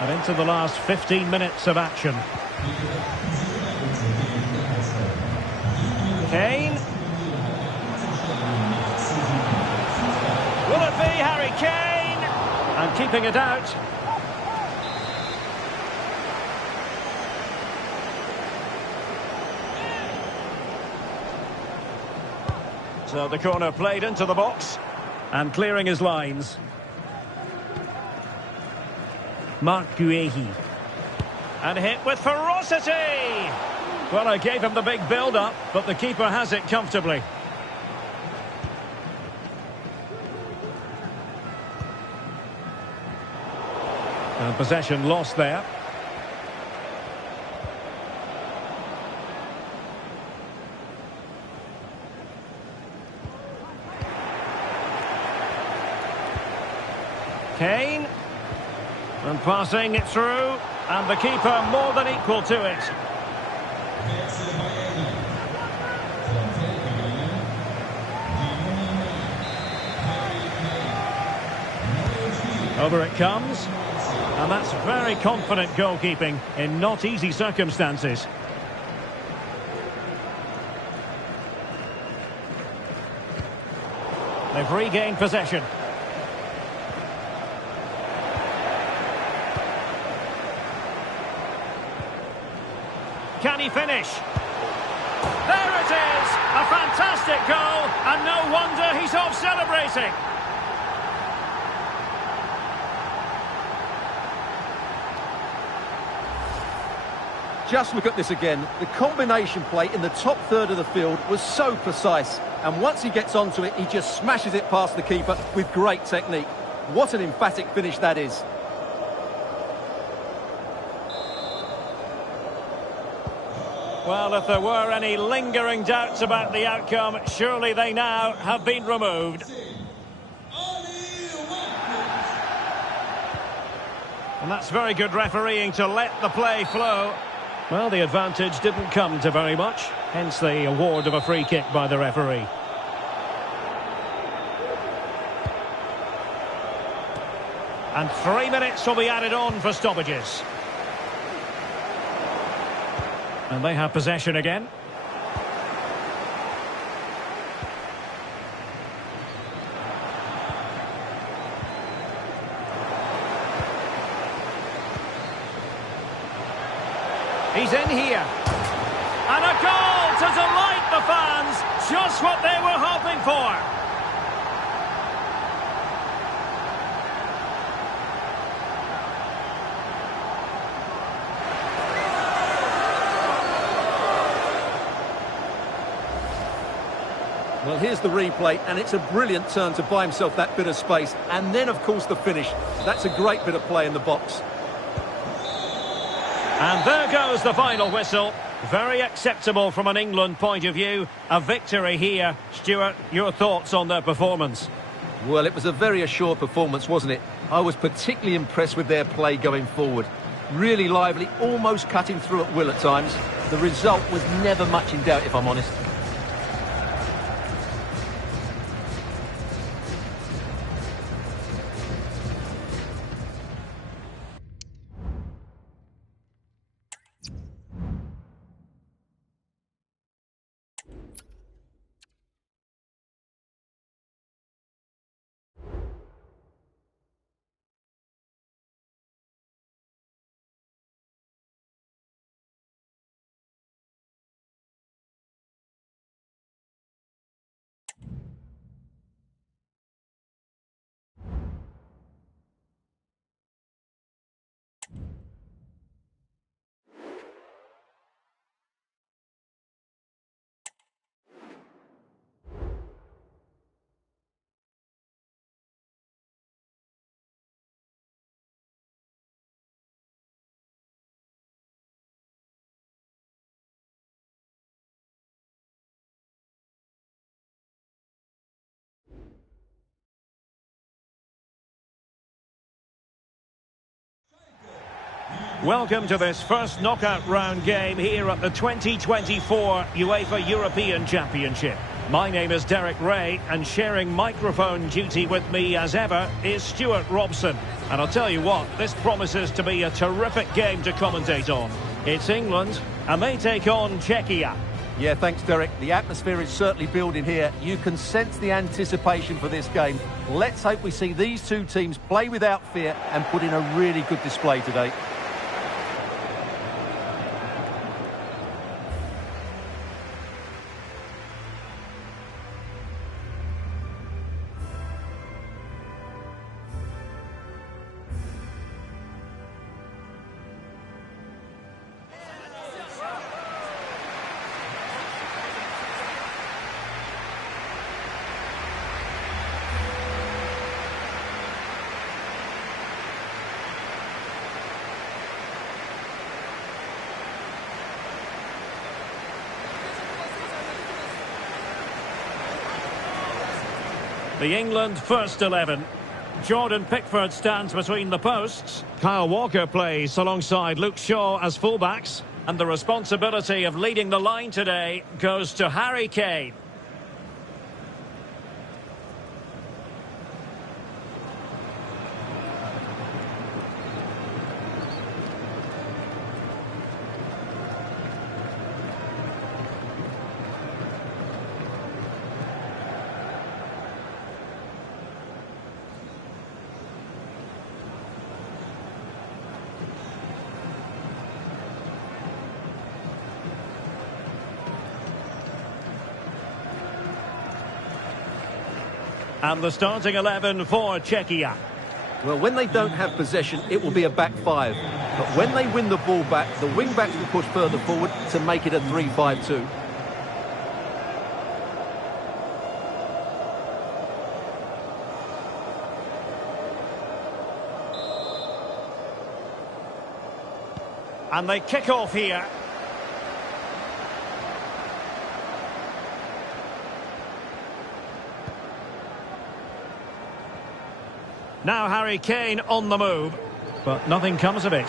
And into the last 15 minutes of action. Kane. Will it be Harry Kane? And keeping it out. So the corner played into the box. And clearing his lines. Mark Guehi. And hit with ferocity! Well, I gave him the big build-up, but the keeper has it comfortably. And possession lost there. Kane. And passing it through. And the keeper more than equal to it. Over it comes. And that's very confident goalkeeping in not easy circumstances. They've regained possession. Can he finish? There it is! A fantastic goal, and no wonder he's off celebrating. Just look at this again. The combination play in the top third of the field was so precise. And once he gets onto it, he just smashes it past the keeper with great technique. What an emphatic finish that is. Well, if there were any lingering doubts about the outcome, surely they now have been removed. And that's very good refereeing to let the play flow. Well, the advantage didn't come to very much, hence the award of a free kick by the referee. And 3 minutes will be added on for stoppages. And they have possession again. He's in here. And a goal to delight the fans. Just what they were hoping for. Well, here's the replay, and it's a brilliant turn to buy himself that bit of space. And then, of course, the finish. That's a great bit of play in the box. And there goes the final whistle. Very acceptable from an England point of view. A victory here. Stuart, your thoughts on their performance? Well, it was a very assured performance, wasn't it? I was particularly impressed with their play going forward. Really lively, almost cutting through at will at times. The result was never much in doubt, if I'm honest. Welcome to this first knockout round game here at the 2024 UEFA European Championship. My name is Derek Ray, and sharing microphone duty with me as ever is Stuart Robson. And I'll tell you what, this promises to be a terrific game to commentate on. It's England, and they take on Czechia. Yeah, thanks, Derek. The atmosphere is certainly building here. You can sense the anticipation for this game. Let's hope we see these two teams play without fear and put in a really good display today. The England first 11. Jordan Pickford stands between the posts. Kyle Walker plays alongside Luke Shaw as fullbacks. And the responsibility of leading the line today goes to Harry Kane. And the starting 11 for Czechia. Well, when they don't have possession, it will be a back five. But when they win the ball back, the wing-backs will push further forward to make it a 3-5-2. And they kick off here. Now Harry Kane on the move, but nothing comes of it.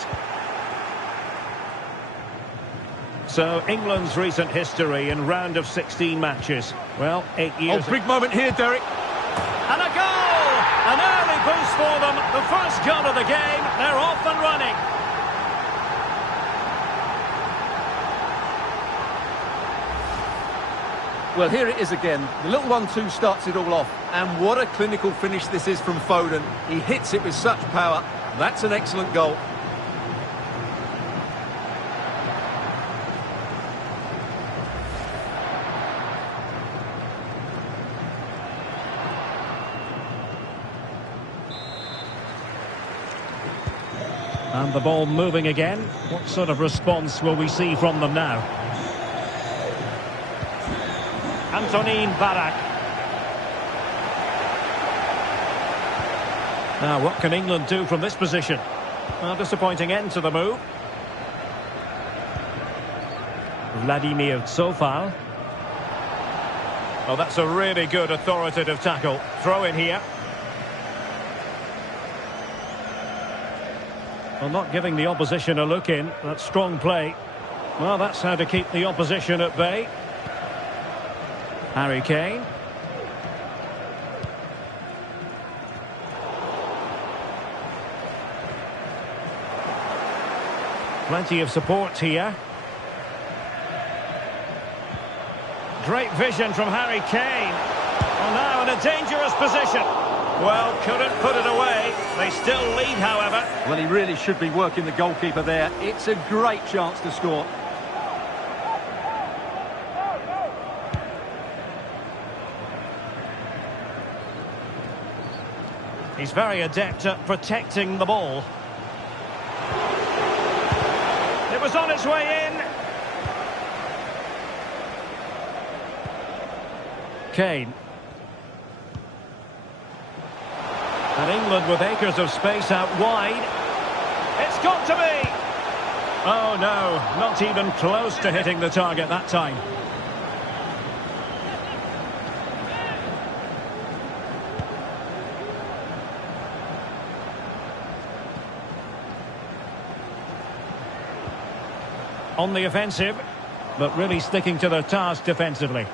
So England's recent history in round of 16 matches. Well, 8 years... Oh, big moment here, Derek. And a goal! An early boost for them. The first goal of the game. They're off and running. Well, here it is again. The little 1-2 starts it all off. And what a clinical finish this is from Foden. He hits it with such power. That's an excellent goal. And the ball moving again. What sort of response will we see from them now? Antonin Barak. Now, what can England do from this position? A disappointing end to the move. Vladimir Zofal. Oh, that's a really good authoritative tackle. Throw in here. Well, not giving the opposition a look in. That's strong play. Well, that's how to keep the opposition at bay. Harry Kane. Plenty of support here. Great vision from Harry Kane. Well, now in a dangerous position. Well, couldn't put it away. They still lead, however. Well, he really should be working the goalkeeper there. It's a great chance to score. He's very adept at protecting the ball. It was on its way in. Kane. And England with acres of space out wide. It's got to be! Oh no, not even close to hitting the target that time. On the offensive, but really sticking to their task defensively.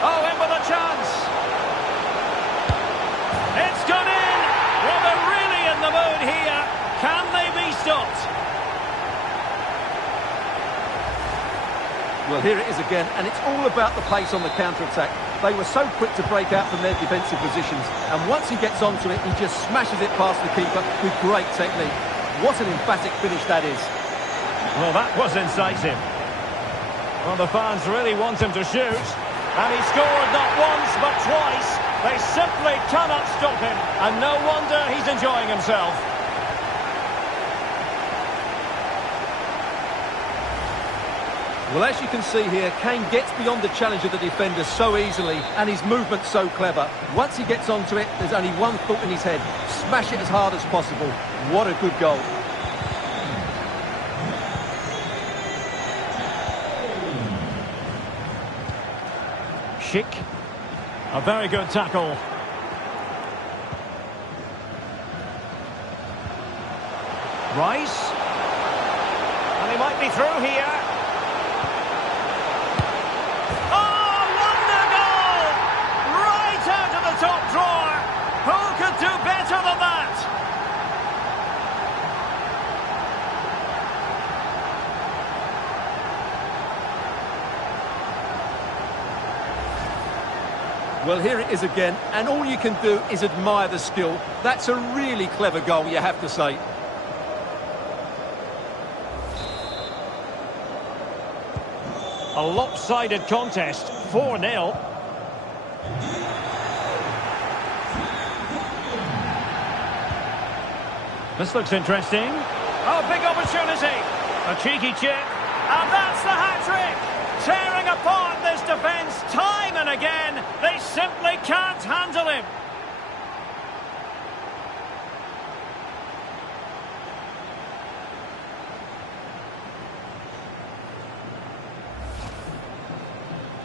Oh, in with a chance! It's gone in! Well, they're really in the mood here. Can they be stopped? Well, here it is again, and it's all about the pace on the counter-attack. They were so quick to break out from their defensive positions, and once he gets onto it, he just smashes it past the keeper with great technique. What an emphatic finish that is. Well, that was incisive. Well, the fans really want him to shoot. And he scored not once, but twice. They simply cannot stop him. And no wonder he's enjoying himself. Well, as you can see here, Kane gets beyond the challenge of the defender so easily, and his movement's so clever. Once he gets onto it, there's only one thought in his head. Smash it as hard as possible. What a good goal. Schick. A very good tackle. Rice. And he might be through here. Oh, wonder goal! Right out of the top drawer. Who could do better than that? Well, here it is again, and all you can do is admire the skill. That's a really clever goal, you have to say. A lopsided contest, 4-0. This looks interesting. Oh, big opportunity. A cheeky chip. And that's the hat-trick. Tearing apart this defence time and again. They simply can't handle him.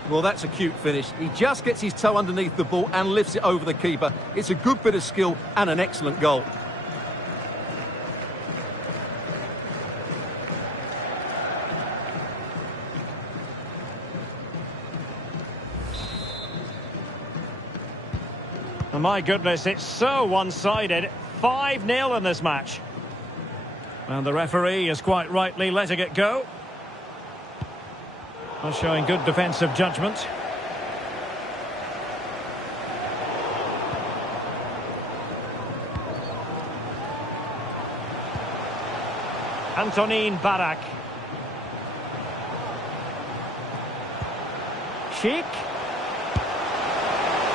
Well, that's a cute finish. He just gets his toe underneath the ball and lifts it over the keeper. It's a good bit of skill and an excellent goal. Oh, my goodness, it's so one-sided. 5-0 in this match. And the referee is quite rightly letting it go. Well, showing good defensive judgment. Antonin Barak. Sheik.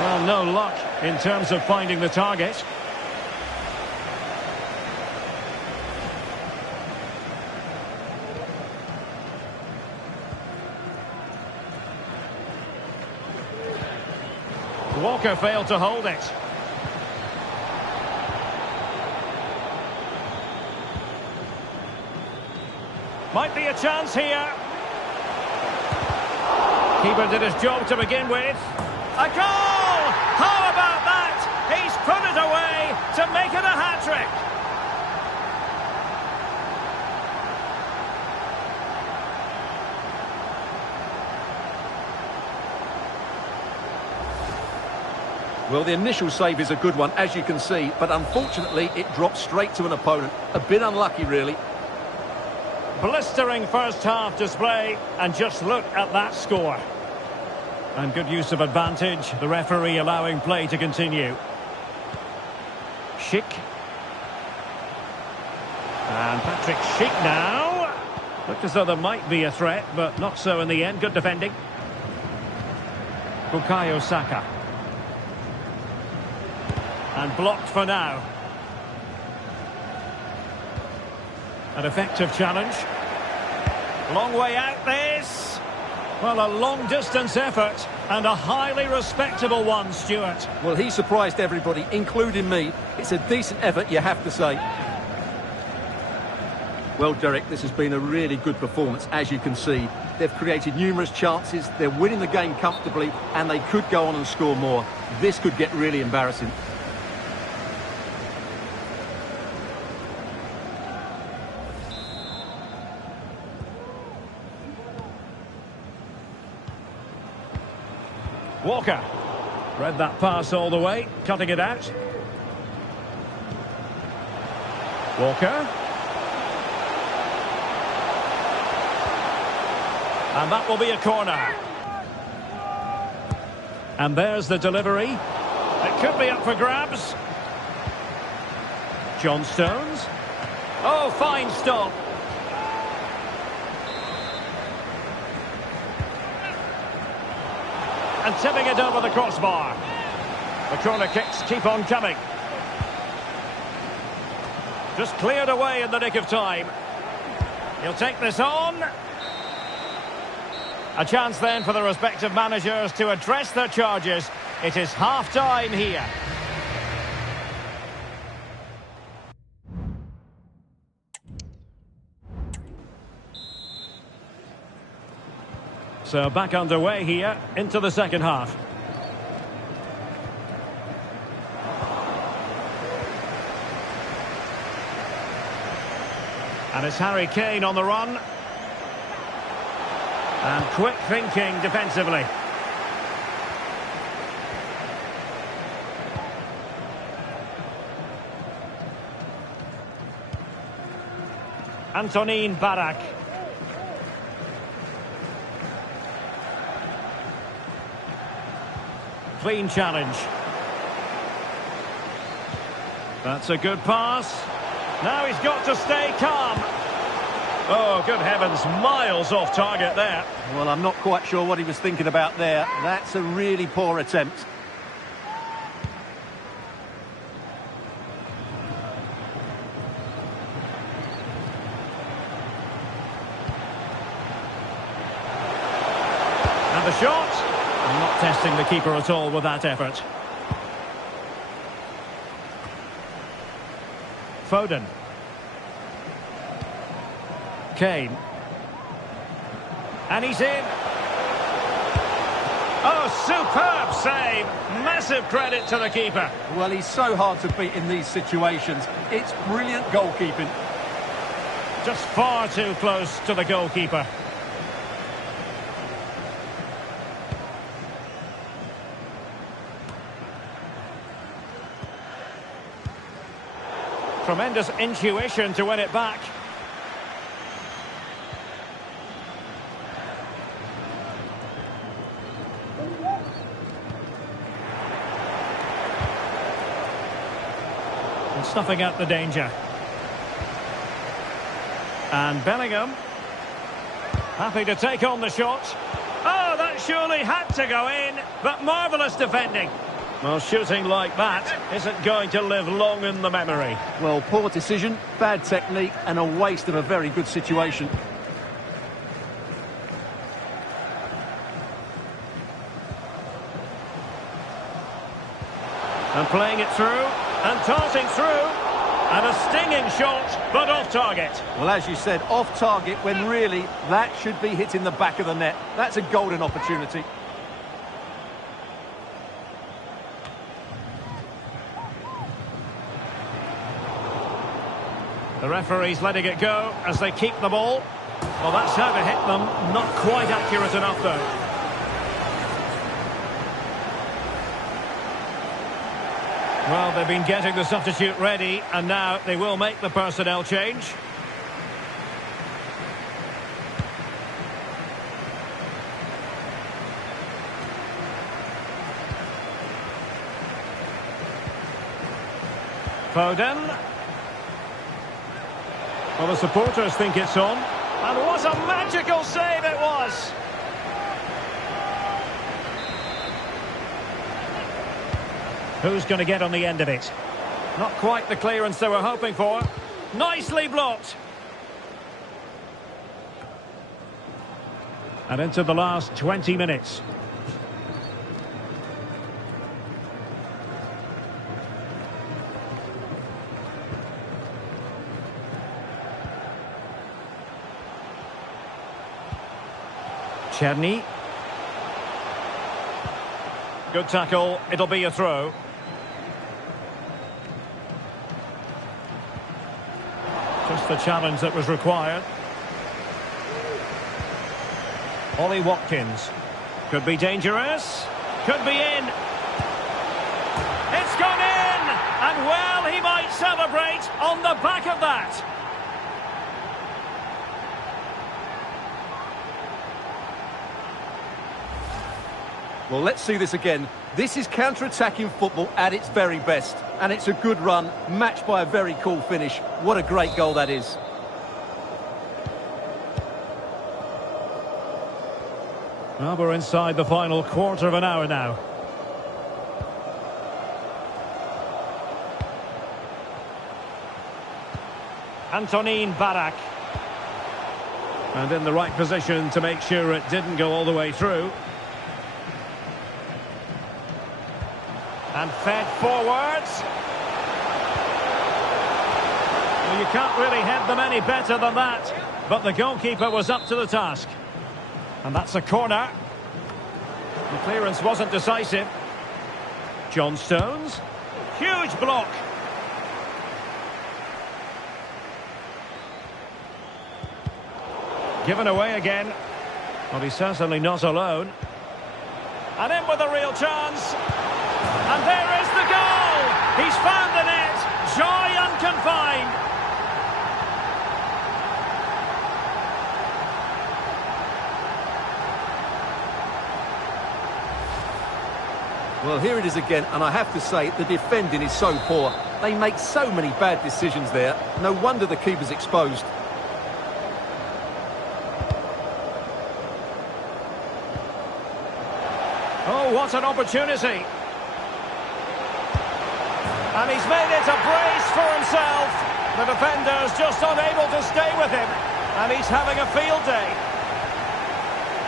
Well, no luck in terms of finding the target. Walker failed to hold it. Might be a chance here. Keeper did his job to begin with. A goal! How about that? He's put it away to make it a hat-trick. Well, the initial save is a good one, as you can see, but unfortunately it drops straight to an opponent. A bit unlucky, really. Blistering first-half display, and just look at that score. And good use of advantage, the referee allowing play to continue. Schick. And Patrick Schick now. Looked as though there might be a threat, but not so in the end. Good defending. Bukayo Saka. And blocked for now. An effective challenge. Long way out this. Well, a long-distance effort and a highly respectable one, Stuart. Well, he surprised everybody, including me. It's a decent effort, you have to say. Well, Derek, this has been a really good performance, as you can see. They've created numerous chances, they're winning the game comfortably, and they could go on and score more. This could get really embarrassing. Walker. Read that pass all the way, cutting it out. Walker. And that will be a corner. And there's the delivery. It could be up for grabs. John Stones. Oh, fine stop. And tipping it over the crossbar. The corner kicks keep on coming. Just cleared away in the nick of time. He'll take this on. A chance then for the respective managers to address their charges. It is half-time here. So back underway here into the second half. And it's Harry Kane on the run. And quick thinking defensively. Antonin Barak. Clean challenge. That's a good pass. Now he's got to stay calm. Oh, good heavens, miles off target there. Well, I'm not quite sure what he was thinking about there. That's a really poor attempt. And the shot. Not testing the keeper at all with that effort. Foden. Kane. And he's in. Oh, superb save. Massive credit to the keeper. Well, he's so hard to beat in these situations. It's brilliant goalkeeping. Just far too close to the goalkeeper. Tremendous intuition to win it back. And snuffing out the danger. And Bellingham. Happy to take on the shot. Oh, that surely had to go in, but marvellous defending. Well, shooting like that isn't going to live long in the memory. Well, poor decision, bad technique, and a waste of a very good situation. And playing it through, and tossing through, and a stinging shot, but off target. Well, as you said, off target, when really that should be hitting the back of the net. That's a golden opportunity. The referee's letting it go as they keep the ball. Well, that's how to hit them. Not quite accurate enough, though. Well, they've been getting the substitute ready, and now they will make the personnel change. Foden. Well, the supporters think it's on. And what a magical save it was! Who's going to get on the end of it? Not quite the clearance they were hoping for. Nicely blocked. And into the last 20 minutes. Czerny. Good tackle. It'll be a throw. Just the challenge that was required. Ollie Watkins. Could be dangerous. Could be in. It's gone in! And well, he might celebrate on the back of that. Well, let's see this again. This is counter-attacking football at its very best. And it's a good run, matched by a very cool finish. What a great goal that is. Well, we're inside the final quarter of an hour now. Antonin Barak. And in the right position to make sure it didn't go all the way through. And fed forwards. Well, you can't really head them any better than that. But the goalkeeper was up to the task. And that's a corner. The clearance wasn't decisive. John Stones. Huge block. Given away again. Well, he's certainly not alone. And in with a real chance. And there is the goal! He's found the net. Joy unconfined. Well, here it is again, and I have to say, the defending is so poor. They make so many bad decisions there. No wonder the keeper's exposed. Oh, what an opportunity. And he's made it a brace for himself. The defender's just unable to stay with him. And he's having a field day.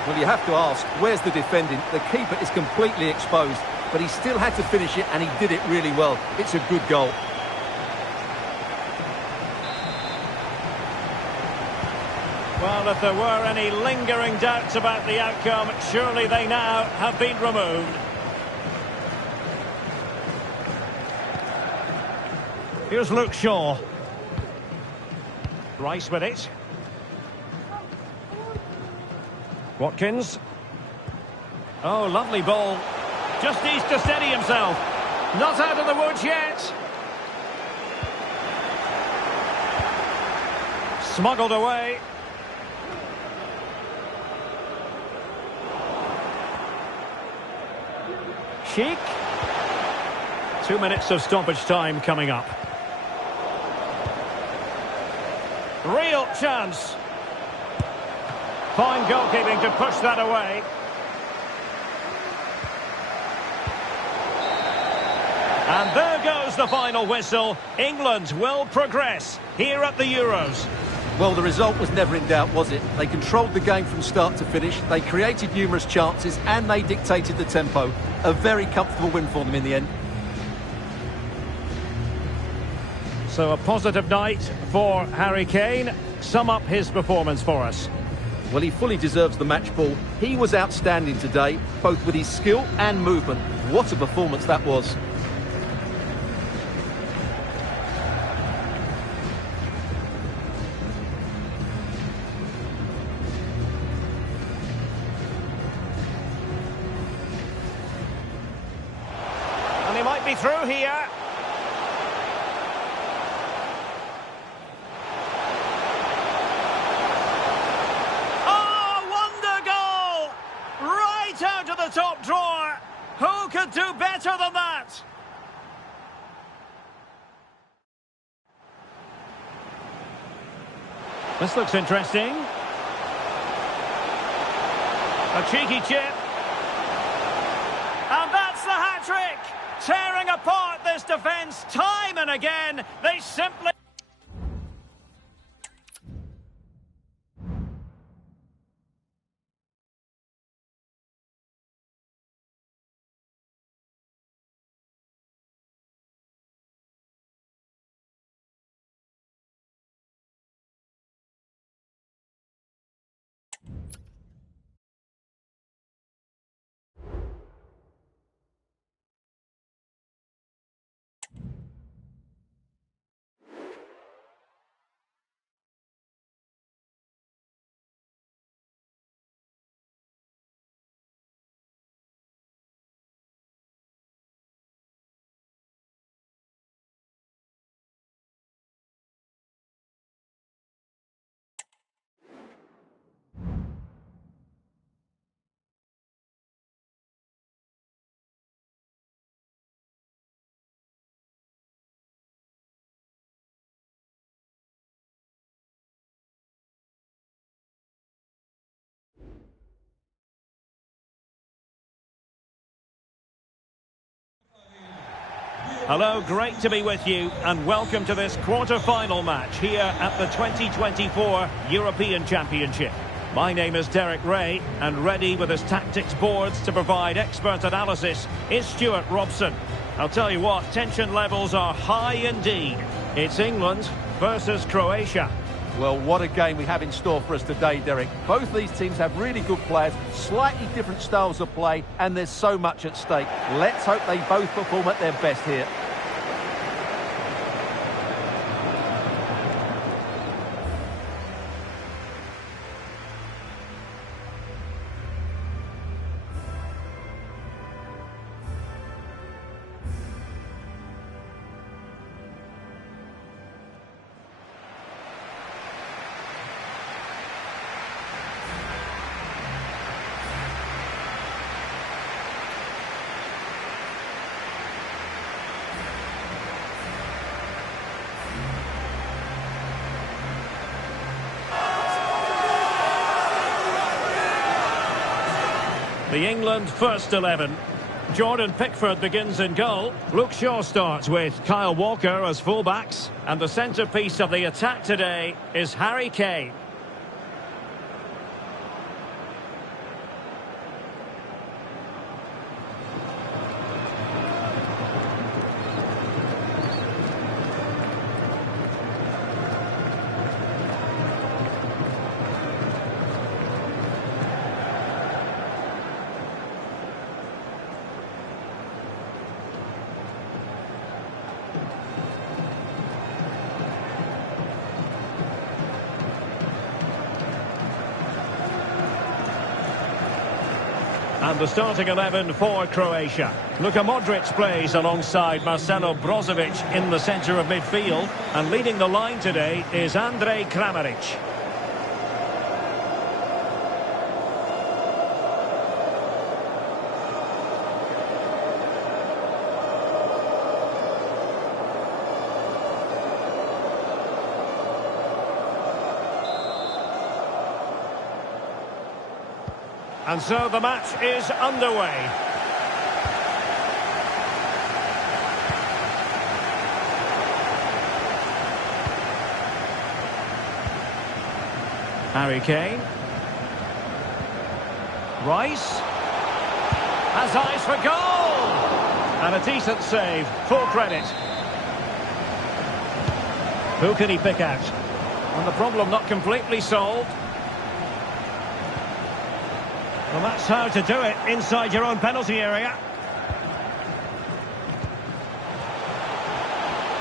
Well, you have to ask, where's the defending? The keeper is completely exposed, but he still had to finish it, and he did it really well. It's a good goal. Well, if there were any lingering doubts about the outcome, surely they now have been removed. Here's Luke Shaw. Rice with it. Watkins. Oh, lovely ball. Just needs to steady himself. Not out of the woods yet. Smuggled away. Sheik. 2 minutes of stoppage time coming up. Real chance. Fine goalkeeping to push that away. And there goes the final whistle. England will progress here at the Euros. Well, the result was never in doubt, was it? They controlled the game from start to finish. They created numerous chances and they dictated the tempo. A very comfortable win for them in the end. So a positive night for Harry Kane. Sum up his performance for us. Well, he fully deserves the match ball. He was outstanding today, both with his skill and movement. What a performance that was. And he might be through here. Out of the top drawer. Who could do better than that? This looks interesting. A cheeky chip. And that's the hat-trick. Tearing apart this defence time and again. They simply... Hello, great to be with you and welcome to this quarter-final match here at the 2024 European Championship. My name is Derek Ray and ready with his tactics boards to provide expert analysis is Stuart Robson. I'll tell you what, tension levels are high indeed. It's England versus Croatia. Well, what a game we have in store for us today, Derek. Both these teams have really good players, slightly different styles of play, and there's so much at stake. Let's hope they both perform at their best here. The England first 11. Jordan Pickford begins in goal. Luke Shaw starts with Kyle Walker as fullbacks. And the centrepiece of the attack today is Harry Kane. And the starting 11 for Croatia. Luka Modric plays alongside Marcelo Brozovic in the centre of midfield. And leading the line today is Andrej Kramaric. And so the match is underway. Harry Kane. Rice. Has eyes for goal! And a decent save, full credit. Who can he pick out? And the problem not completely solved. Well, that's how to do it inside your own penalty area.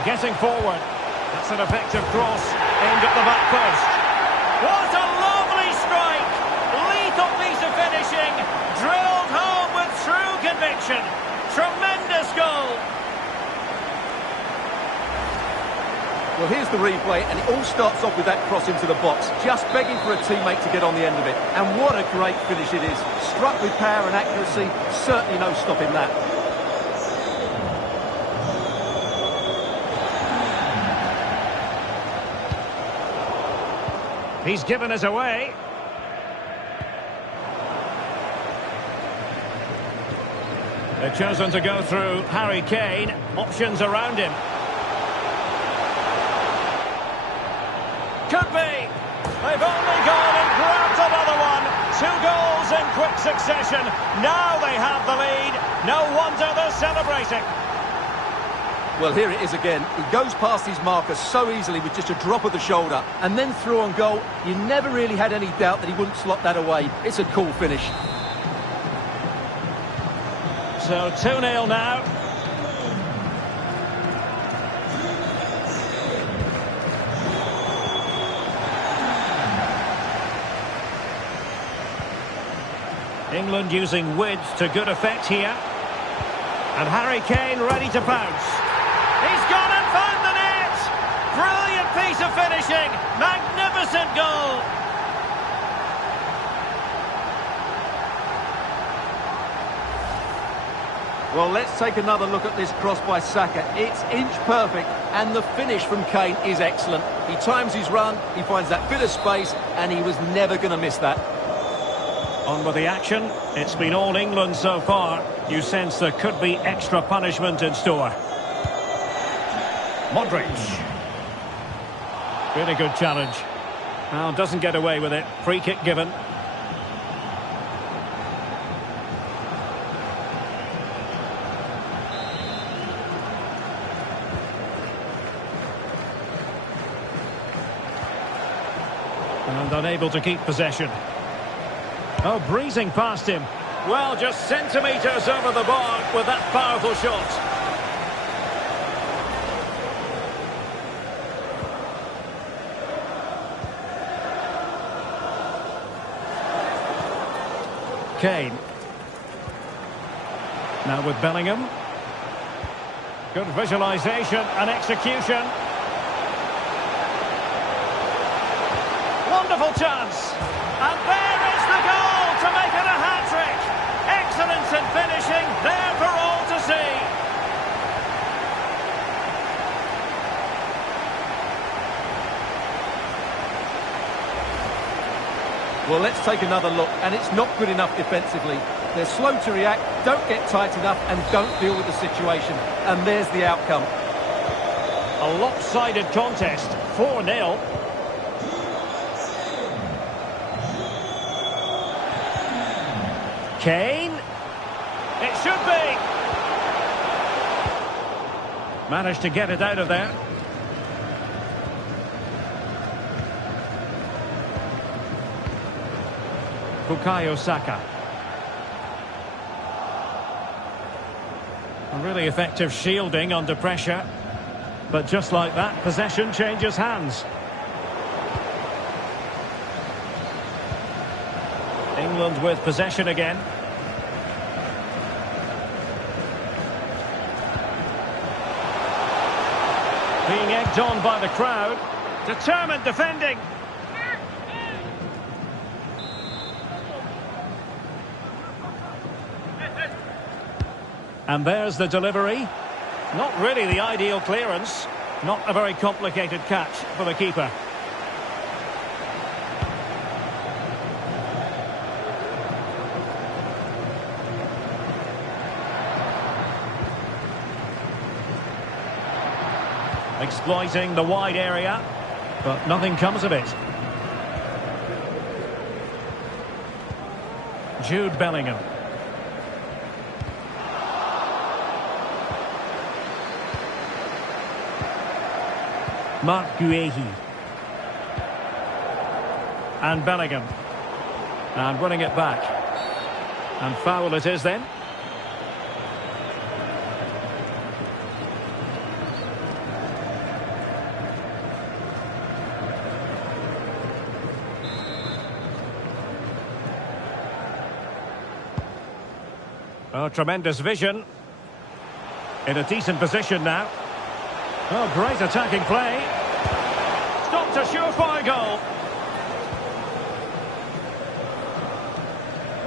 Getting forward. That's an effective cross aimed at the back post. What a lovely strike! Lethal piece of finishing. Drilled home with true conviction. Tremendous goal. Well, here's the replay, and it all starts off with that cross into the box, just begging for a teammate to get on the end of it. And what a great finish it is. Struck with power and accuracy, certainly no stopping that. He's given us away. They've chosen to go through Harry Kane. Options around him. Could be. They've only gone and grabbed another one. 2 goals in quick succession. Now they have the lead. No wonder they're celebrating. Well, here it is again. He goes past his marker so easily with just a drop of the shoulder. And then through on goal, you never really had any doubt that he wouldn't slot that away. It's a cool finish. So 2-0 now. England using width to good effect here. And Harry Kane ready to pounce. He's gone and found the net! Brilliant piece of finishing! Magnificent goal! Well, let's take another look at this cross by Saka. It's inch perfect, and the finish from Kane is excellent. He times his run, he finds that bit of space, and he was never going to miss that. On with the action. It's been all England so far. You sense there could be extra punishment in store. Modric. Really good challenge. Well, doesn't get away with it. Free kick given. And unable to keep possession. Oh, breezing past him. Well, just centimetres over the bar with that powerful shot. Kane. Now with Bellingham. Good visualisation and execution. Wonderful chance. And there is the goal to make it a hat-trick. Excellence in finishing, there for all to see. Well, let's take another look, and it's not good enough defensively. They're slow to react, don't get tight enough, and don't deal with the situation. And there's the outcome. A lopsided contest, 4-0. Kane. It should be. Managed to get it out of there. Bukayo Saka. A really effective shielding under pressure. But just like that, possession changes hands. England with possession again. Being egged on by the crowd. Determined defending. And there's the delivery. Not really the ideal clearance. Not a very complicated catch for the keeper. Exploiting the wide area, but nothing comes of it. Jude Bellingham. Mark Guehi. And Bellingham. And running it back. And foul it is then. Oh, tremendous vision. In a decent position now. Oh, great attacking play. Stopped a surefire goal.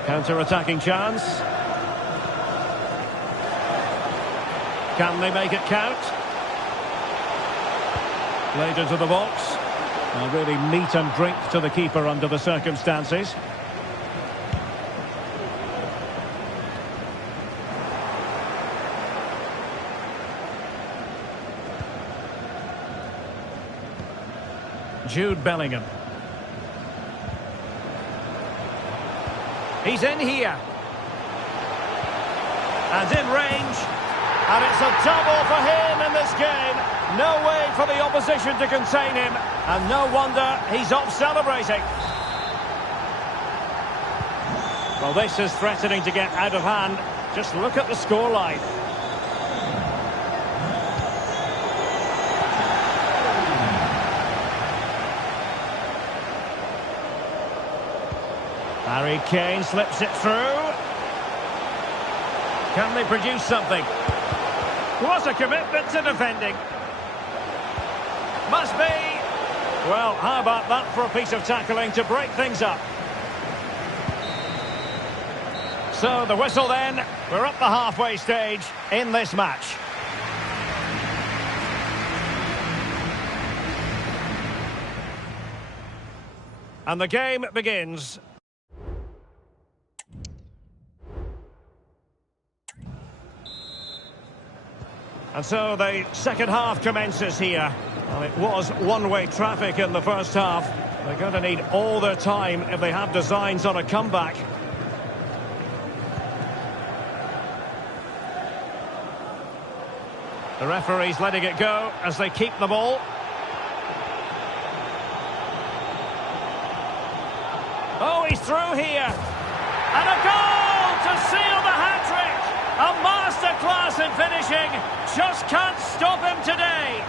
Counter-attacking chance. Can they make it count? Played into the box. Really meat and drink to the keeper under the circumstances. Jude Bellingham. He's in here. And in range. And it's a double for him in this game. No way for the opposition to contain him. And no wonder he's off celebrating. Well, this is threatening to get out of hand. Just look at the scoreline. Harry Kane slips it through. Can they produce something? What a commitment to defending. Must be. Well, how about that for a piece of tackling to break things up? So the whistle then. We're up the halfway stage in this match. And the game begins. And so the second half commences here. Well, it was one-way traffic in the first half. They're going to need all their time if they have designs on a comeback. The referee's letting it go as they keep the ball. Oh, he's through here. And a goal to seal the hat-trick. A masterclass in finishing. Just can't stop him today.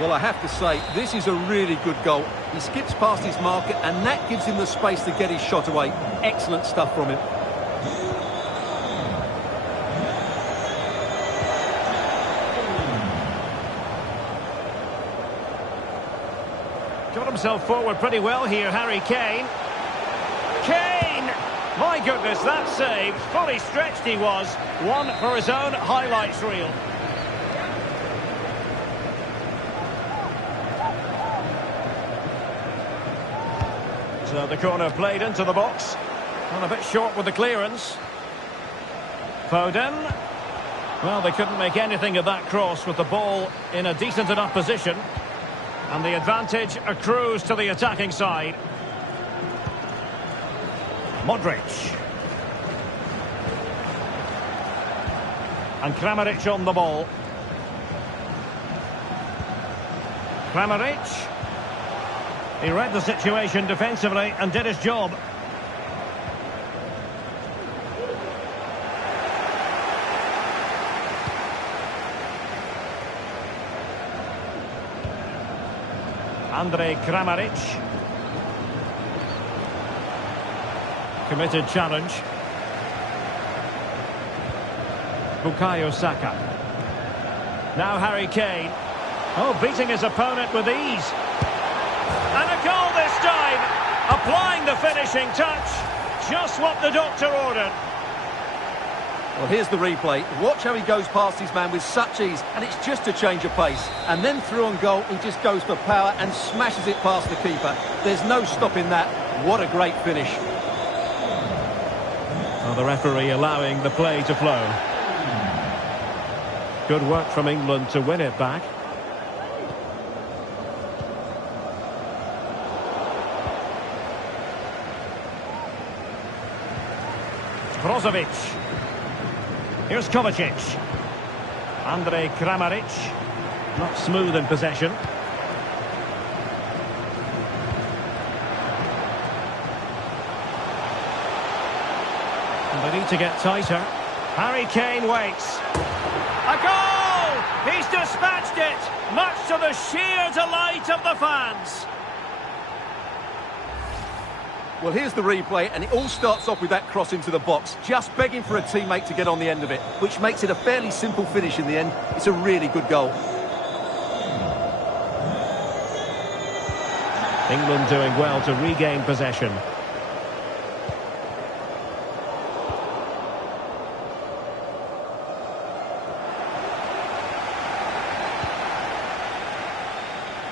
Well, I have to say, this is a really good goal. He skips past his marker, and that gives him the space to get his shot away. Excellent stuff from him. Got himself forward pretty well here, Harry Kane. Kane! My goodness, that save. Fully stretched he was. One for his own highlights reel. So the corner played into the box. And a bit short with the clearance. Foden. Well, they couldn't make anything of that cross with the ball in a decent enough position. And the advantage accrues to the attacking side. Modric. And Kramaric on the ball. Kramaric. He read the situation defensively and did his job. Andrej Kramaric. Committed challenge. Bukayo Saka. Now Harry Kane. Oh, beating his opponent with ease. And a goal this time. Applying the finishing touch. Just what the doctor ordered. Well, here's the replay. Watch how he goes past his man with such ease, and it's just a change of pace. And then through on goal, he just goes for power and smashes it past the keeper. There's no stopping that. What a great finish. Well, the referee allowing the play to flow. Good work from England to win it back. Brozovic. Here's Kovacic. Andrej Kramaric. Not smooth in possession. And they need to get tighter. Harry Kane waits. A goal! He's dispatched it, much to the sheer delight of the fans. Well, here's the replay, and it all starts off with that cross into the box, just begging for a teammate to get on the end of it, which makes it a fairly simple finish in the end. It's a really good goal. England doing well to regain possession.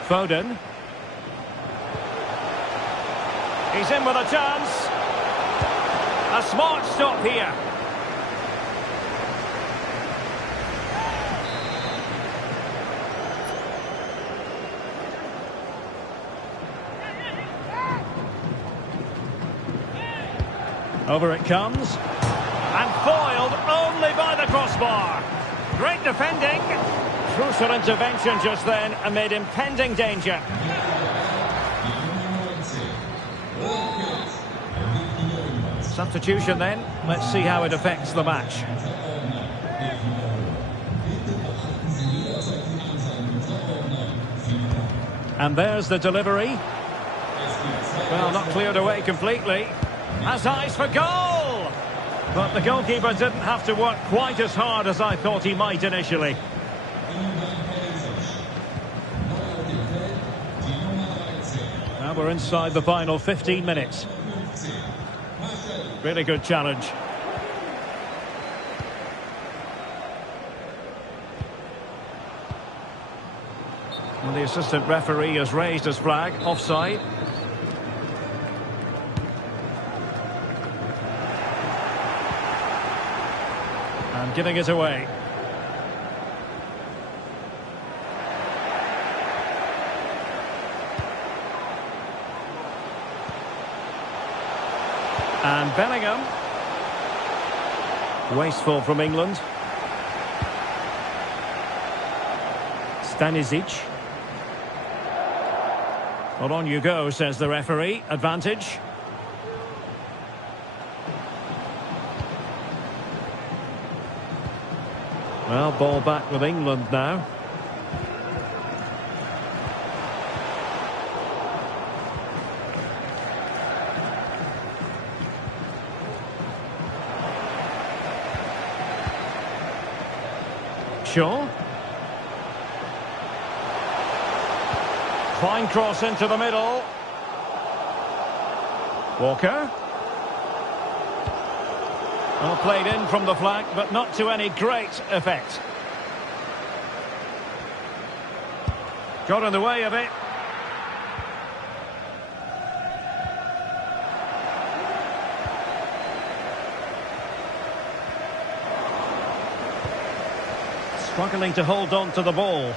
Foden. He's in with a chance. A smart stop here. Over it comes. And foiled only by the crossbar. Great defending. Crucial intervention just then amid impending danger. Substitution then. Let's see how it affects the match. And there's the delivery. Well, not cleared away completely. Has eyes for goal! But the goalkeeper didn't have to work quite as hard as I thought he might initially. Now we're inside the final 15 minutes. Really good challenge. And the assistant referee has raised his flag, offside. And giving it away. And Bellingham. Wasteful from England. Stanisic. Well, on you go, says the referee. Advantage. Well, ball back with England now. Shaw. Fine cross into the middle. Walker. Well, played in from the flank, but not to any great effect. Got in the way of it. Struggling to hold on to the ball.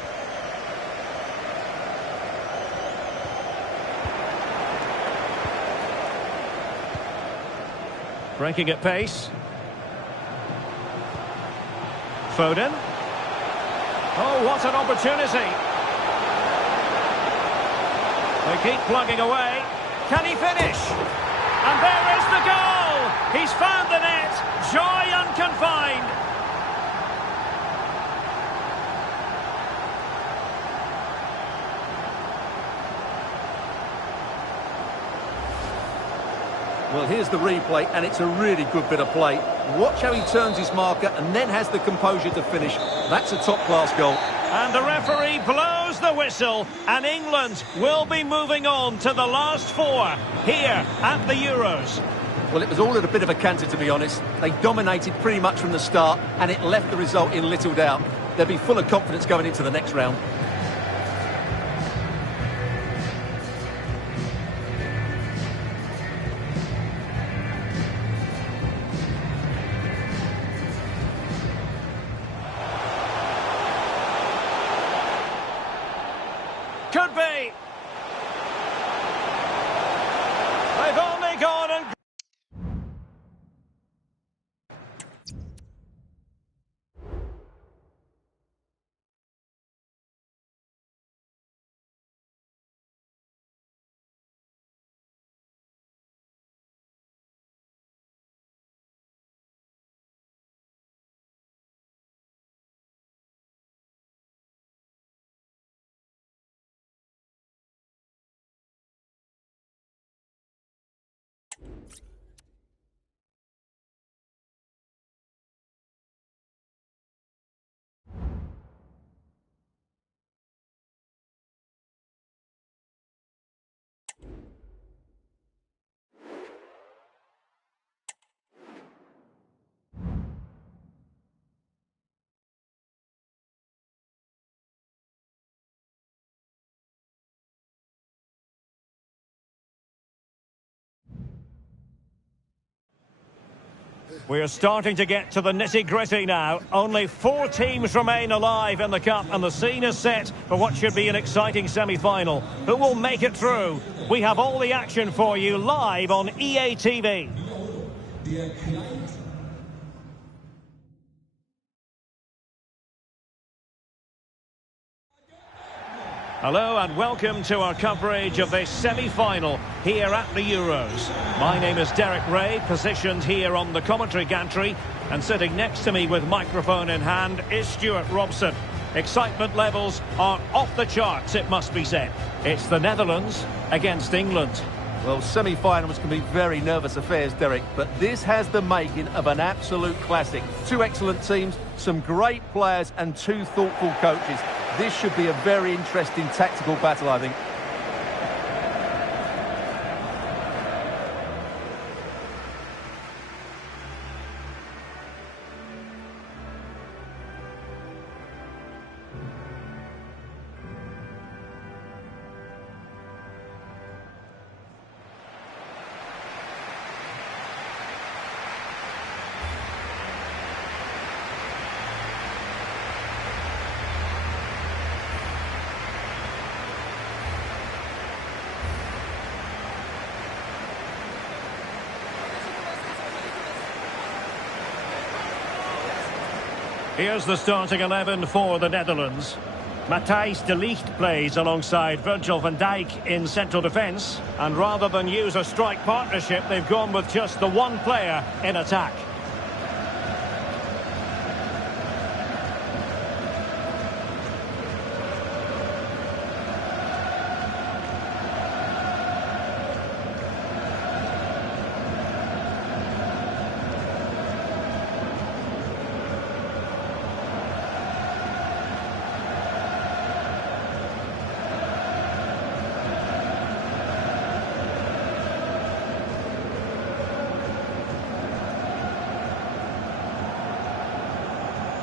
Breaking at pace. Foden. Oh, what an opportunity. They keep plugging away. Can he finish? And there is the goal! He's found the net. Joy unconfined. Well, here's the replay, and it's a really good bit of play. Watch how he turns his marker and then has the composure to finish. That's a top-class goal. And the referee blows the whistle, and England will be moving on to the last four here at the Euros. Well, it was all at a bit of a canter, to be honest. They dominated pretty much from the start, and it left the result in little doubt. They'll be full of confidence going into the next round. Could be. They've only gone and... We're starting to get to the nitty-gritty now. Only 4 teams remain alive in the Cup, and the scene is set for what should be an exciting semi-final. Who will make it through? We have all the action for you live on EA TV. Hello and welcome to our coverage of this semi-final here at the Euros. My name is Derek Ray, positioned here on the commentary gantry, and sitting next to me with microphone in hand is Stuart Robson. Excitement levels are off the charts, it must be said. It's the Netherlands against England. Well, semi-finals can be very nervous affairs, Derek, but this has the making of an absolute classic. 2 excellent teams, some great players and 2 thoughtful coaches. This should be a very interesting tactical battle, I think. Here's the starting 11 for the Netherlands. Matthijs de Ligt plays alongside Virgil van Dijk in central defence. And rather than use a strike partnership, they've gone with just the one player in attack.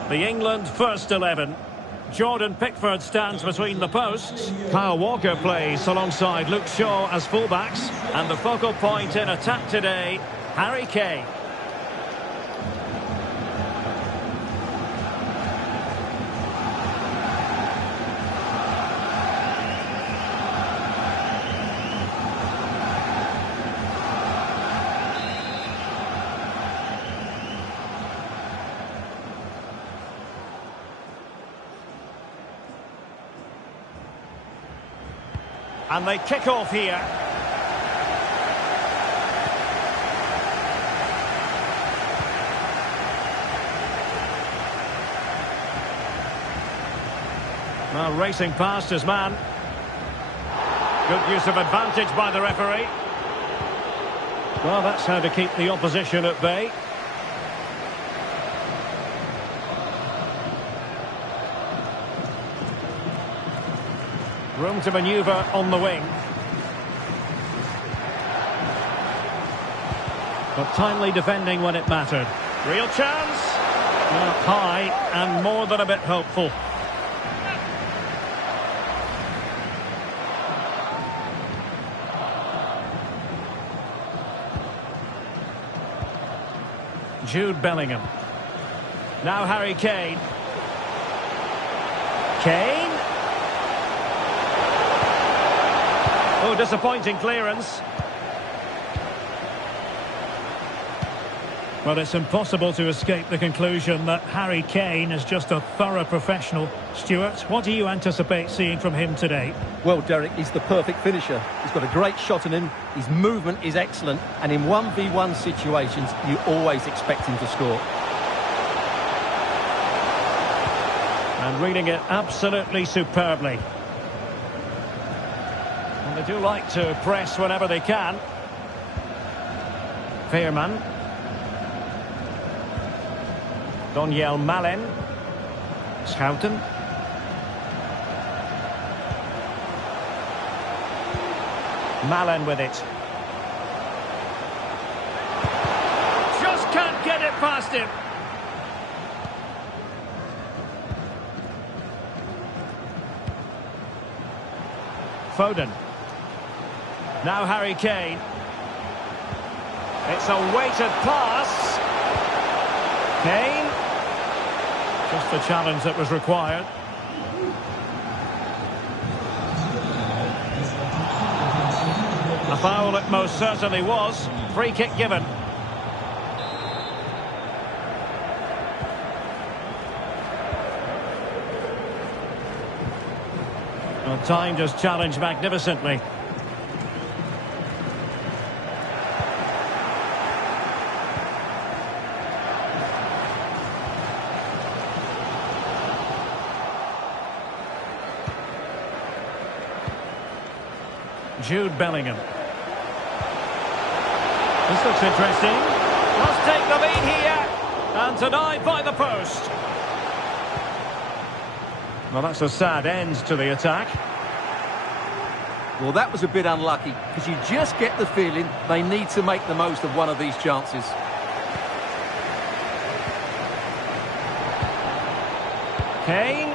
The England first 11. Jordan Pickford stands between the posts. Kyle Walker plays alongside Luke Shaw as fullbacks. And the focal point in attack today, Harry Kane. And they kick off here. Well, racing past his man. Good use of advantage by the referee. Well, that's how to keep the opposition at bay. Room to manoeuvre on the wing. But timely defending when it mattered. Real chance. Well, high and more than a bit hopeful. Jude Bellingham. Now Harry Kane. Kane. Oh, disappointing clearance. Well, it's impossible to escape the conclusion that Harry Kane is just a thorough professional. Stuart, what do you anticipate seeing from him today? Well, Derek, he's the perfect finisher. He's got a great shot in him, his movement is excellent, and in 1v1 situations, you always expect him to score. And reading it absolutely superbly. And they do like to press whenever they can. Veerman. Donyell Malen. Schouten. Malen with it. Just can't get it past him. Foden. Now Harry Kane. It's a weighted pass. Kane. Just the challenge that was required. A foul it most certainly was. Free kick given. Well, timed his challenge magnificently. Jude Bellingham. This looks interesting. Must take the lead here. And denied by the post. Well, that's a sad end to the attack. Well, that was a bit unlucky, because you just get the feeling they need to make the most of one of these chances. Kane.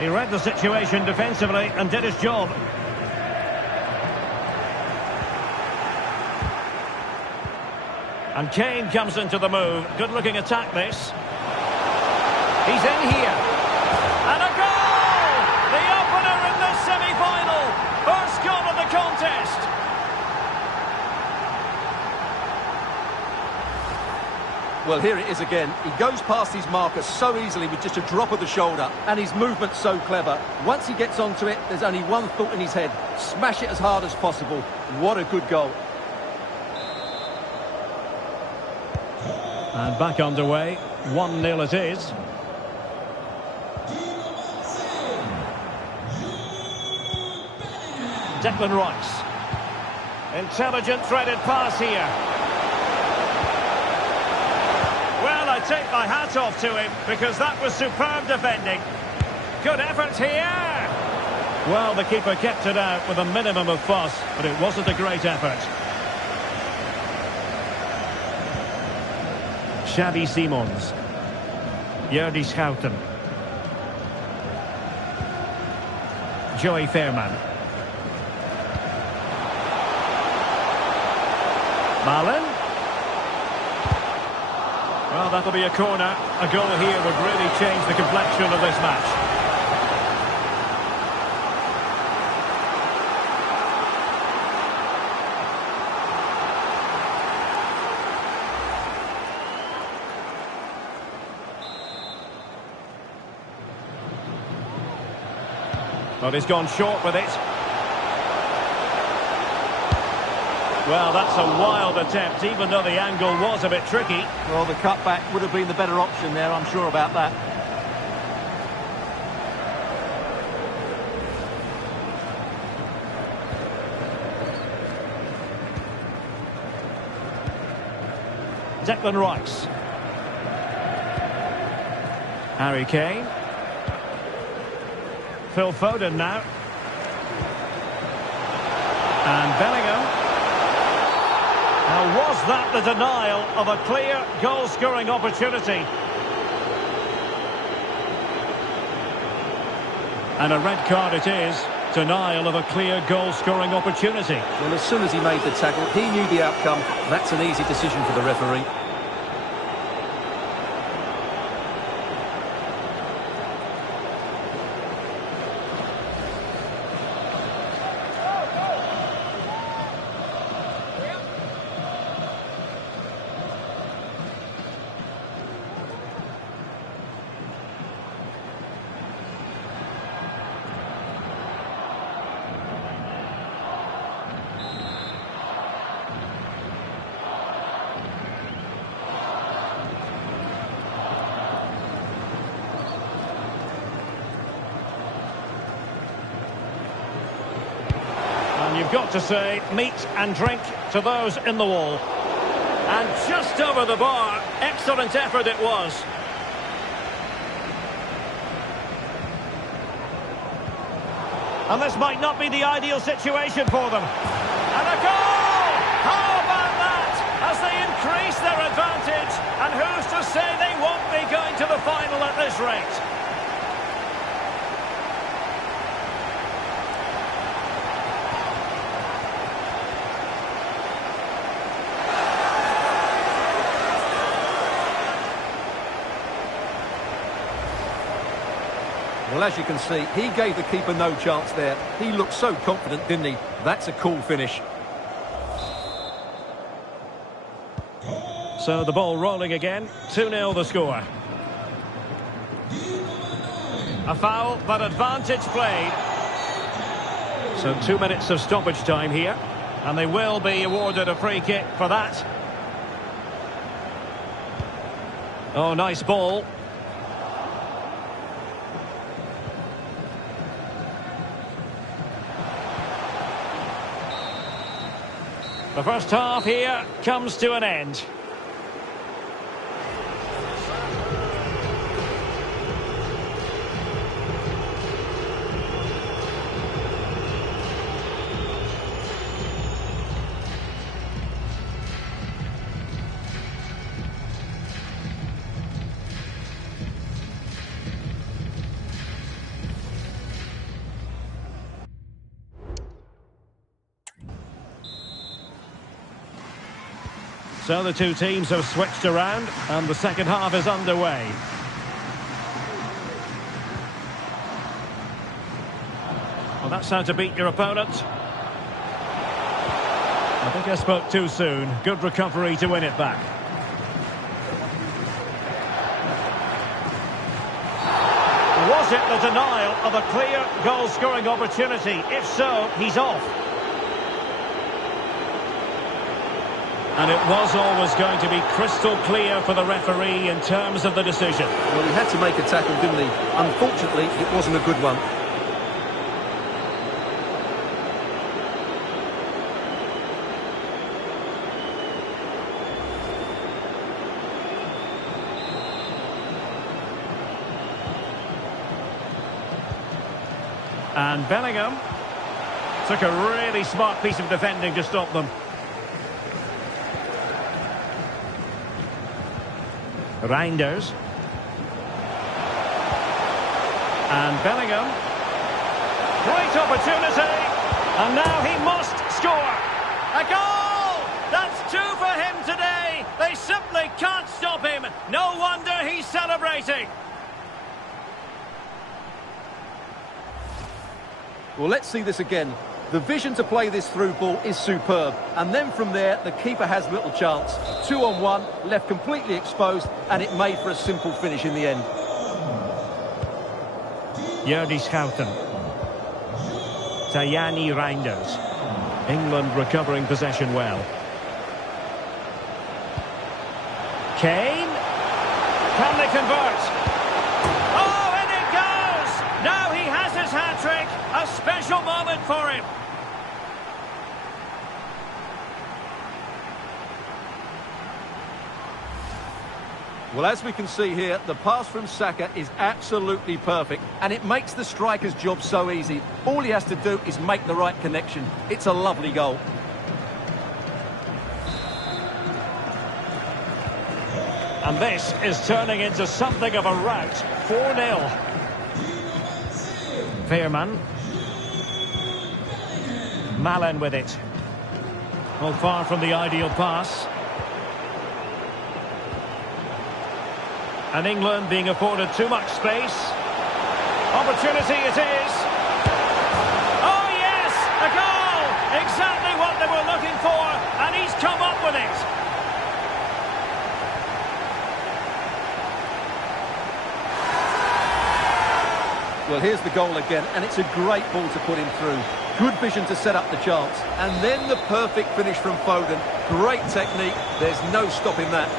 He read the situation defensively and did his job. And Kane comes into the move. Good-looking attack, this. He's in here. And a goal! The opener in the semi-final. First goal of the contest. Well, here it is again. He goes past his marker so easily with just a drop of the shoulder, and his movement's so clever. Once he gets onto it, there's only one thought in his head. Smash it as hard as possible. What a good goal. And back underway. 1-0 it is. Declan Rice. Intelligent threaded pass here. Well, I take my hat off to him, because that was superb defending. Good effort here. Well, the keeper kept it out with a minimum of fuss, but it wasn't a great effort. Xavi Simons. Jordi Schouten. Joey Veerman. Malen. Well, that'll be a corner. A goal here would really change the complexion of this match. But he's gone short with it. Well, that's a wild attempt, even though the angle was a bit tricky. Well, the cutback would have been the better option there, I'm sure about that. Declan Rice. Harry Kane. Phil Foden now. And Bellingham. Now, was that the denial of a clear goal-scoring opportunity? And a red card it is. Denial of a clear goal-scoring opportunity. Well, as soon as he made the tackle, he knew the outcome. That's an easy decision for the referee. And you've got to say, meat and drink to those in the wall. And just over the bar, excellent effort it was. And this might not be the ideal situation for them. And a goal! How about that? As they increase their advantage. And who's to say they won't be going to the final at this rate? Well, as you can see, he gave the keeper no chance there. He looked so confident, didn't he? That's a cool finish. So the ball rolling again. 2-0 the score. A foul, but advantage played. So 2 minutes of stoppage time here. And they will be awarded a free kick for that. Oh, nice ball. The first half here comes to an end. So the two teams have switched around and the second half is underway. Well, that's how to beat your opponent. I think I spoke too soon. Good recovery to win it back. Was it the denial of a clear goal-scoring opportunity? If so, he's off. And it was always going to be crystal clear for the referee in terms of the decision. Well, he had to make a tackle, didn't he? Unfortunately, it wasn't a good one. And Bellingham took a really smart piece of defending to stop them. Reinders. And Bellingham. Great opportunity. And now he must score. A goal! That's two for him today. They simply can't stop him. No wonder he's celebrating. Well, let's see this again. The vision to play this through ball is superb. And then from there, the keeper has little chance. 2-on-1, left completely exposed, and it made for a simple finish in the end. Jordi Schouten. Tajani Reinders. England recovering possession well. Kane. Can they convert? Oh, and it goes! Now he has his hat-trick. A special moment for him. Well, as we can see here, the pass from Saka is absolutely perfect, and it makes the striker's job so easy. All he has to do is make the right connection. It's a lovely goal. And this is turning into something of a rout. 4-0. Veerman. Malen with it. Well, far from the ideal pass. And England being afforded too much space. Opportunity it is. Oh yes, a goal! Exactly what they were looking for, and he's come up with it. Well, here's the goal again, and it's a great ball to put him through. Good vision to set up the chance. And then the perfect finish from Foden. Great technique. There's no stopping that.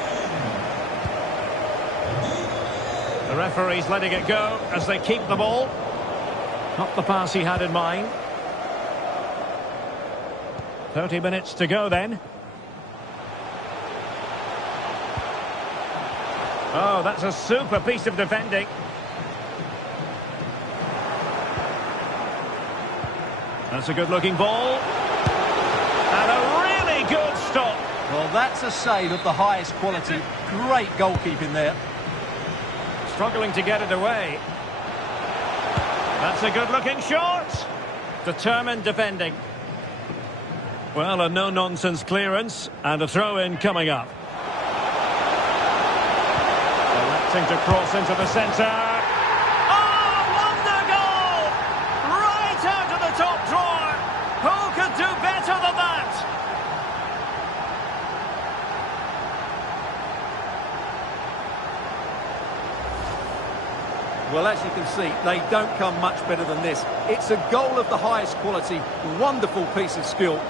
The referee's letting it go as they keep the ball. Not the pass he had in mind. 30 minutes to go then. Oh, that's a super piece of defending. That's a good-looking ball. And a really good stop. Well, that's a save of the highest quality. Great goalkeeping there. Struggling to get it away. That's a good-looking shot. Determined defending. Well, a no-nonsense clearance and a throw-in coming up. Electing to cross into the centre. Oh, wonder goal! Right out of the top drawer. Who could do better than that? Well, as you can see, they don't come much better than this. It's a goal of the highest quality. Wonderful piece of skill.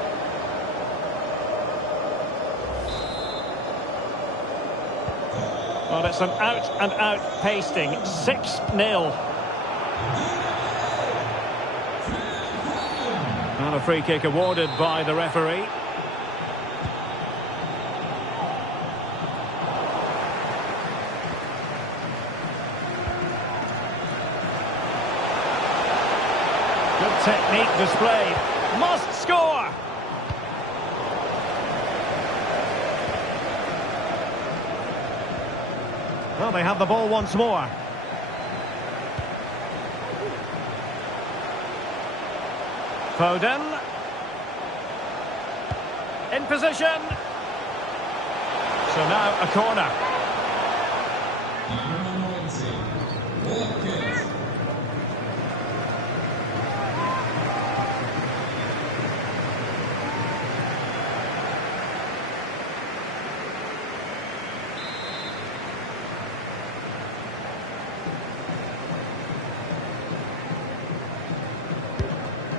Well, it's an out-and-out pasting. 6-0. And a free kick awarded by the referee. Good technique displayed. Must score! Well, they have the ball once more. Foden. In position. So now a corner.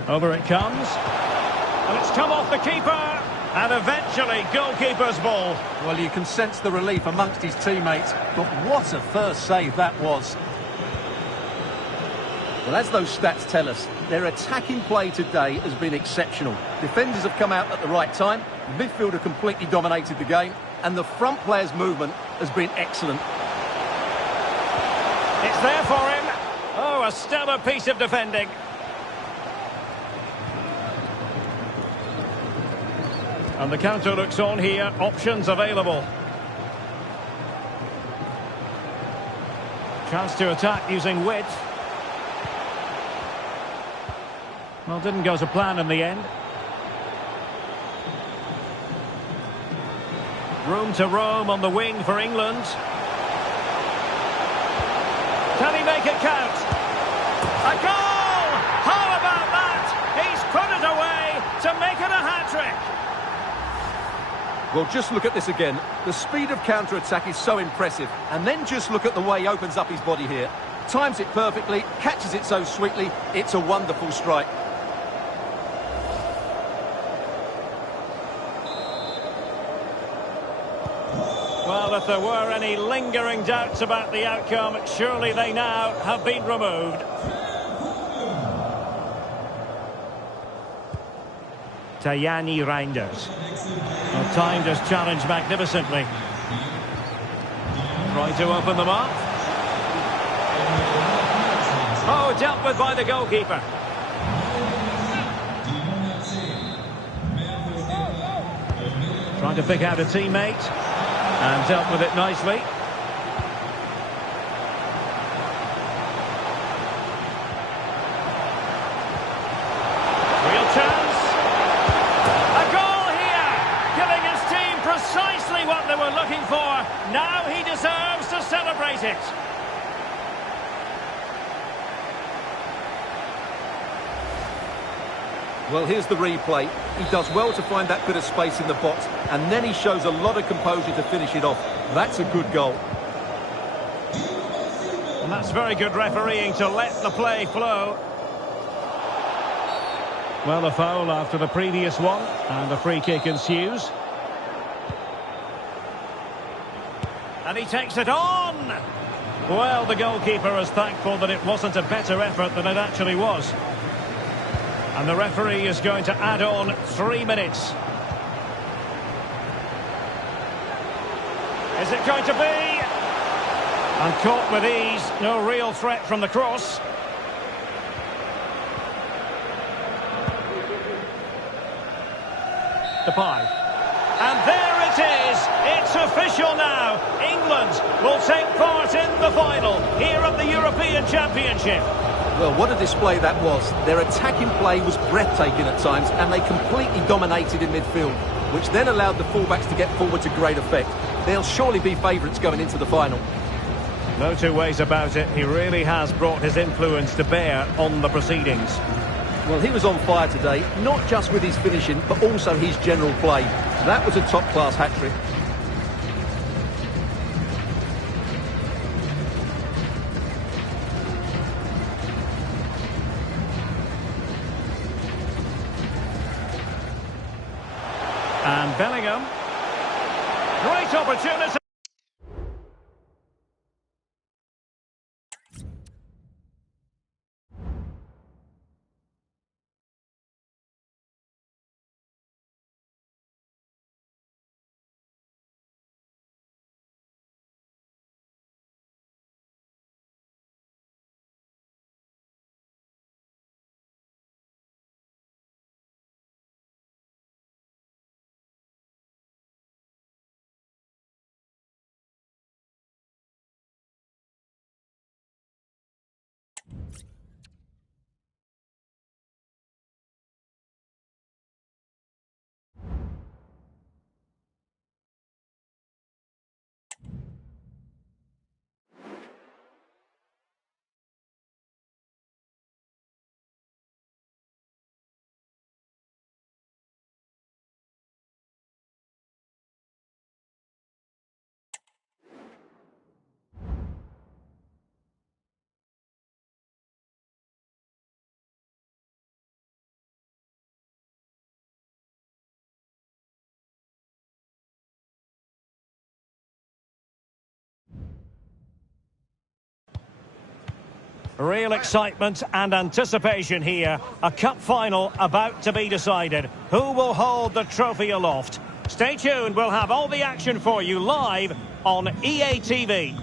Over it comes. And it's come off the keeper. And eventually, goalkeeper's ball. Well, you can sense the relief amongst his teammates. But what a first save that was. Well, as those stats tell us, their attacking play today has been exceptional. Defenders have come out at the right time. Midfield have completely dominated the game. And the front player's movement has been excellent. It's there for him. Oh, a stellar piece of defending. And the counter looks on here. Options available. Chance to attack using width. Well, didn't go to plan in the end. Room to roam on the wing for England. Can he make it count? A goal! How about that? He's put it away to make it a hat-trick. Well, just look at this again. The speed of counter-attack is so impressive. And then just look at the way he opens up his body here. Times it perfectly, catches it so sweetly. It's a wonderful strike. Well, if there were any lingering doubts about the outcome, surely they now have been removed. Tajani Reinders. Well, timed his challenge magnificently. Trying to open them up. Oh, dealt with by the goalkeeper. Trying to pick out a teammate. And dealt with it nicely. Real chance. A goal here. Giving his team precisely what they were looking for. Now he deserves to celebrate it. Well, here's the replay. He does well to find that bit of space in the box, and then he shows a lot of composure to finish it off. That's a good goal. And that's very good refereeing to let the play flow. Well, a foul after the previous one, and a free kick ensues. And he takes it on! Well, the goalkeeper is thankful that it wasn't a better effort than it actually was. And the referee is going to add on 3 minutes. Is it going to be? And caught with ease. No real threat from the cross. Depay. And there it is. It's official now. England will take part in the final here at the European Championship. Well, what a display that was. Their attacking play was breathtaking at times, and they completely dominated in midfield, which then allowed the fullbacks to get forward to great effect. They'll surely be favourites going into the final. No two ways about it. He really has brought his influence to bear on the proceedings. Well, he was on fire today, not just with his finishing, but also his general play. That was a top-class hat-trick. And Bellingham. Great opportunity. Real excitement and anticipation here. A cup final about to be decided. Who will hold the trophy aloft? Stay tuned. We'll have all the action for you live on EA TV.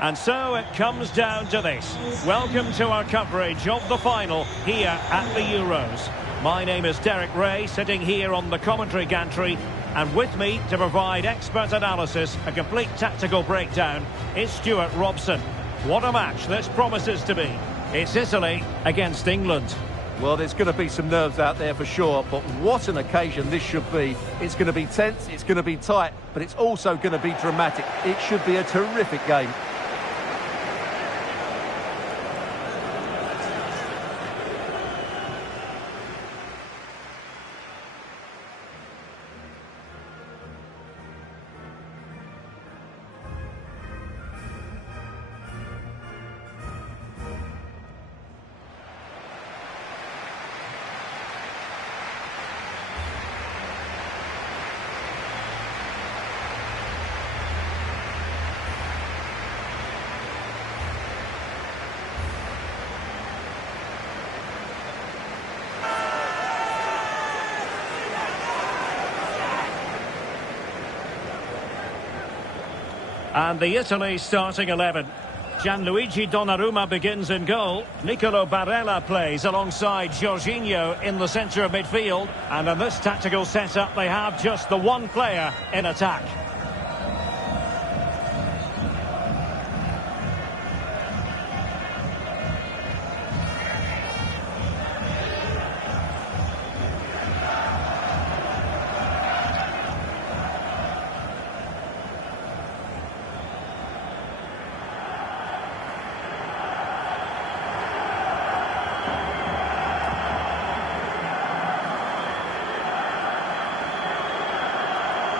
And so it comes down to this. Welcome to our coverage of the final here at the Euros. My name is Derek Ray, sitting here on the commentary gantry, and with me to provide expert analysis, a complete tactical breakdown, is Stuart Robson. What a match this promises to be. It's Italy against England. Well, there's going to be some nerves out there for sure, but what an occasion this should be. It's going to be tense, it's going to be tight, but it's also going to be dramatic. It should be a terrific game. And the Italy starting 11. Gianluigi Donnarumma begins in goal. Nicolo Barella plays alongside Jorginho in the centre of midfield. And in this tactical setup, they have just the one player in attack.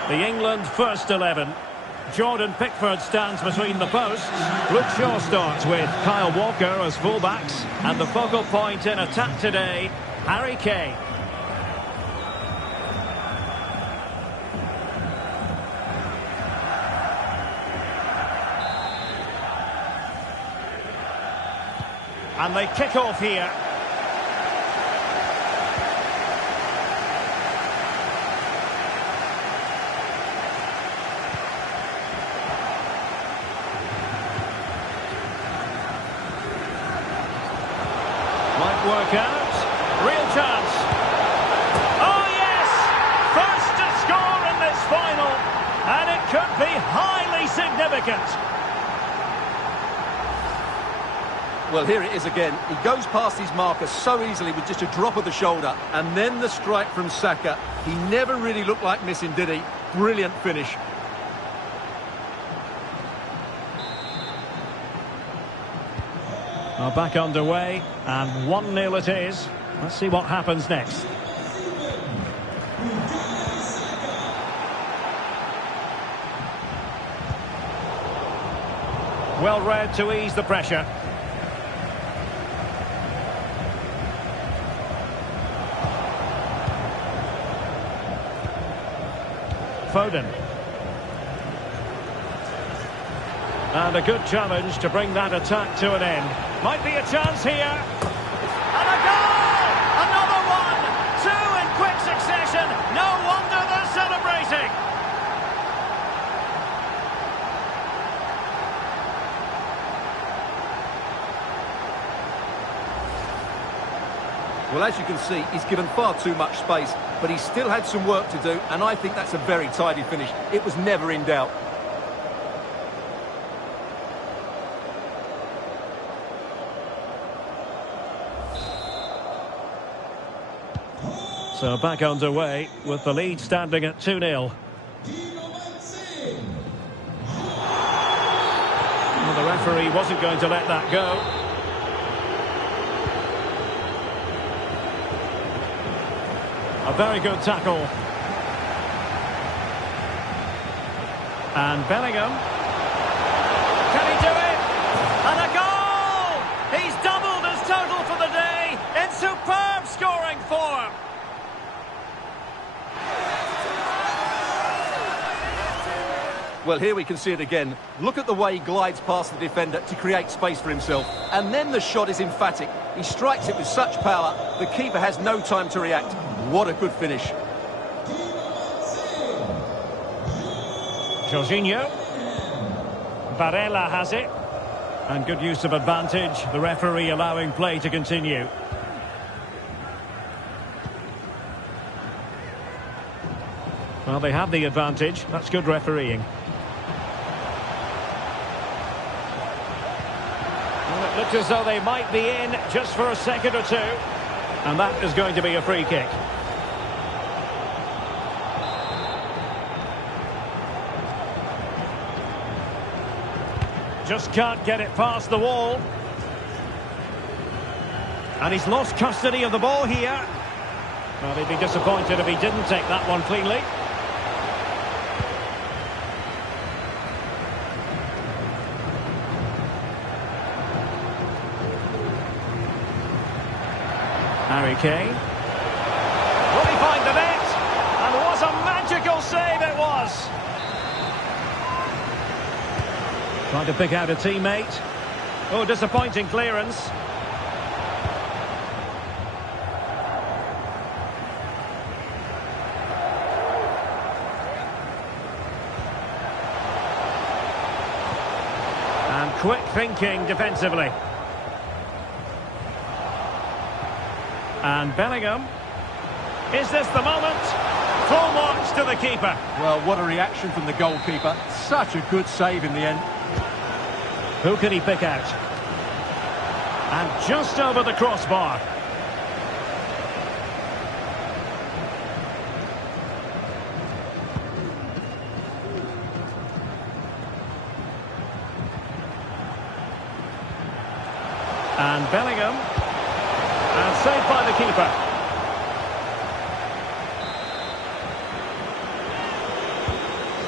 The England first 11. Jordan Pickford stands between the posts. Luke Shaw starts with Kyle Walker as fullbacks. And the focal point in attack today, Harry Kane. And they kick off here. Work out. Real chance. Oh yes! First to score in this final. And it could be highly significant. Well, here it is again. He goes past his marker so easily with just a drop of the shoulder. And then the strike from Saka. He never really looked like missing, did he? Brilliant finish. Well, back underway, and 1-0 it is. Let's see what happens next. Well read to ease the pressure. Foden. And a good challenge to bring that attack to an end. Might be a chance here. And a goal! Another one! Two in quick succession. No wonder they're celebrating. Well, as you can see, he's given far too much space, but he still had some work to do, and I think that's a very tidy finish. It was never in doubt. So back underway with the lead standing at 2-0. Well, the referee wasn't going to let that go. A very good tackle. And Bellingham. Can he do it? And a goal! He's doubled his total for the day in superb scoring form. Well, here we can see it again. Look at the way he glides past the defender to create space for himself. And then the shot is emphatic. He strikes it with such power, the keeper has no time to react. What a good finish. Jorginho. Barella has it. And good use of advantage. The referee allowing play to continue. Well, they have the advantage. That's good refereeing. Well, it looks as though they might be in just for a second or two. And that is going to be a free kick. Just can't get it past the wall. And he's lost custody of the ball here. Well, he'd be disappointed if he didn't take that one cleanly. Harry Kane. Will he find the net? And what a magical save it was! Trying to pick out a teammate. Oh, disappointing clearance. quick thinking defensively. And Bellingham. Is this the moment? Full marks to the keeper. Well, what a reaction from the goalkeeper. Such a good save in the end. Who can he pick out? And just over the crossbar. And Bellingham. And saved by the keeper.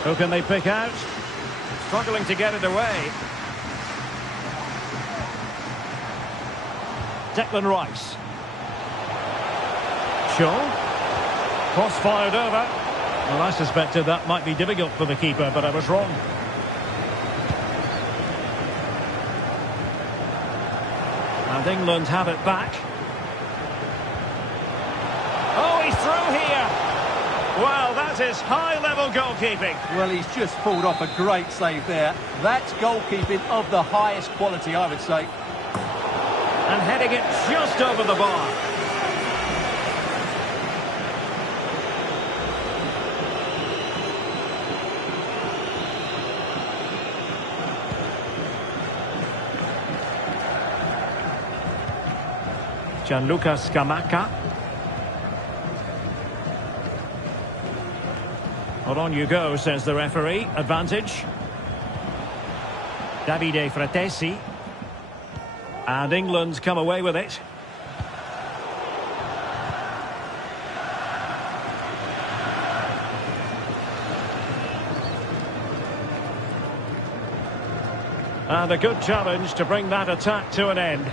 Who can they pick out? Struggling to get it away. Declan Rice. Shaw. Cross fired over. Well, I suspected that might be difficult for the keeper, but I was wrong. And England have it back. Oh, he's through here. Well, that is high-level goalkeeping. Well, he's just pulled off a great save there. That's goalkeeping of the highest quality, I would say. And heading it just over the bar. Gianluca Scamacca. Well, on you go, says the referee. Advantage. Davide Fratesi. And England come away with it. And a good challenge to bring that attack to an end.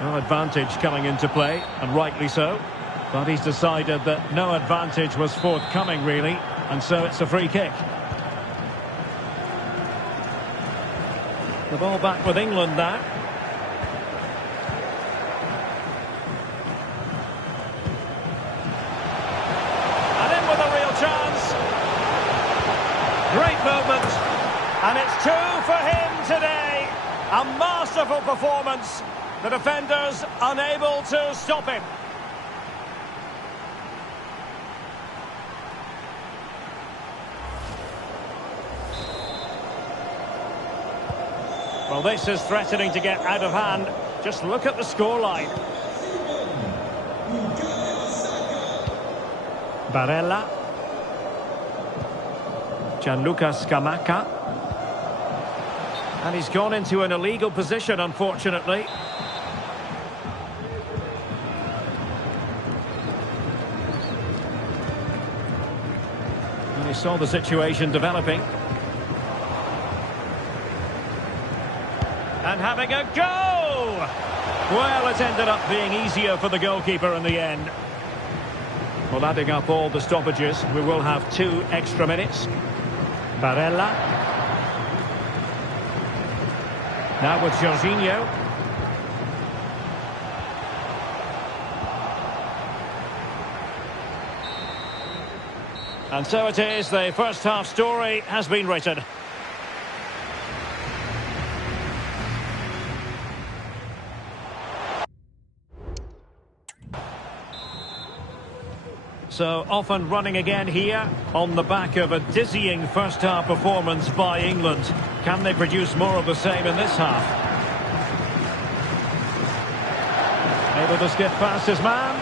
No advantage coming into play, and rightly so. But he's decided that no advantage was forthcoming, really, and so it's a free kick. The ball back with England now. And in with a real chance. Great movement. And it's 2 for him today. A masterful performance. The defenders unable to stop him. Well, this is threatening to get out of hand. Just look at the scoreline. Barella. Gianluca Scamacca. And he's gone into an illegal position, unfortunately. And he saw the situation developing. And having a go! Well, it ended up being easier for the goalkeeper in the end. Well, adding up all the stoppages, we will have 2 extra minutes. Barella. Now with Jorginho. And so it is, the first half story has been written. So off and running again here on the back of a dizzying first half performance by England. Can they produce more of the same in this half? Able to skip past his man.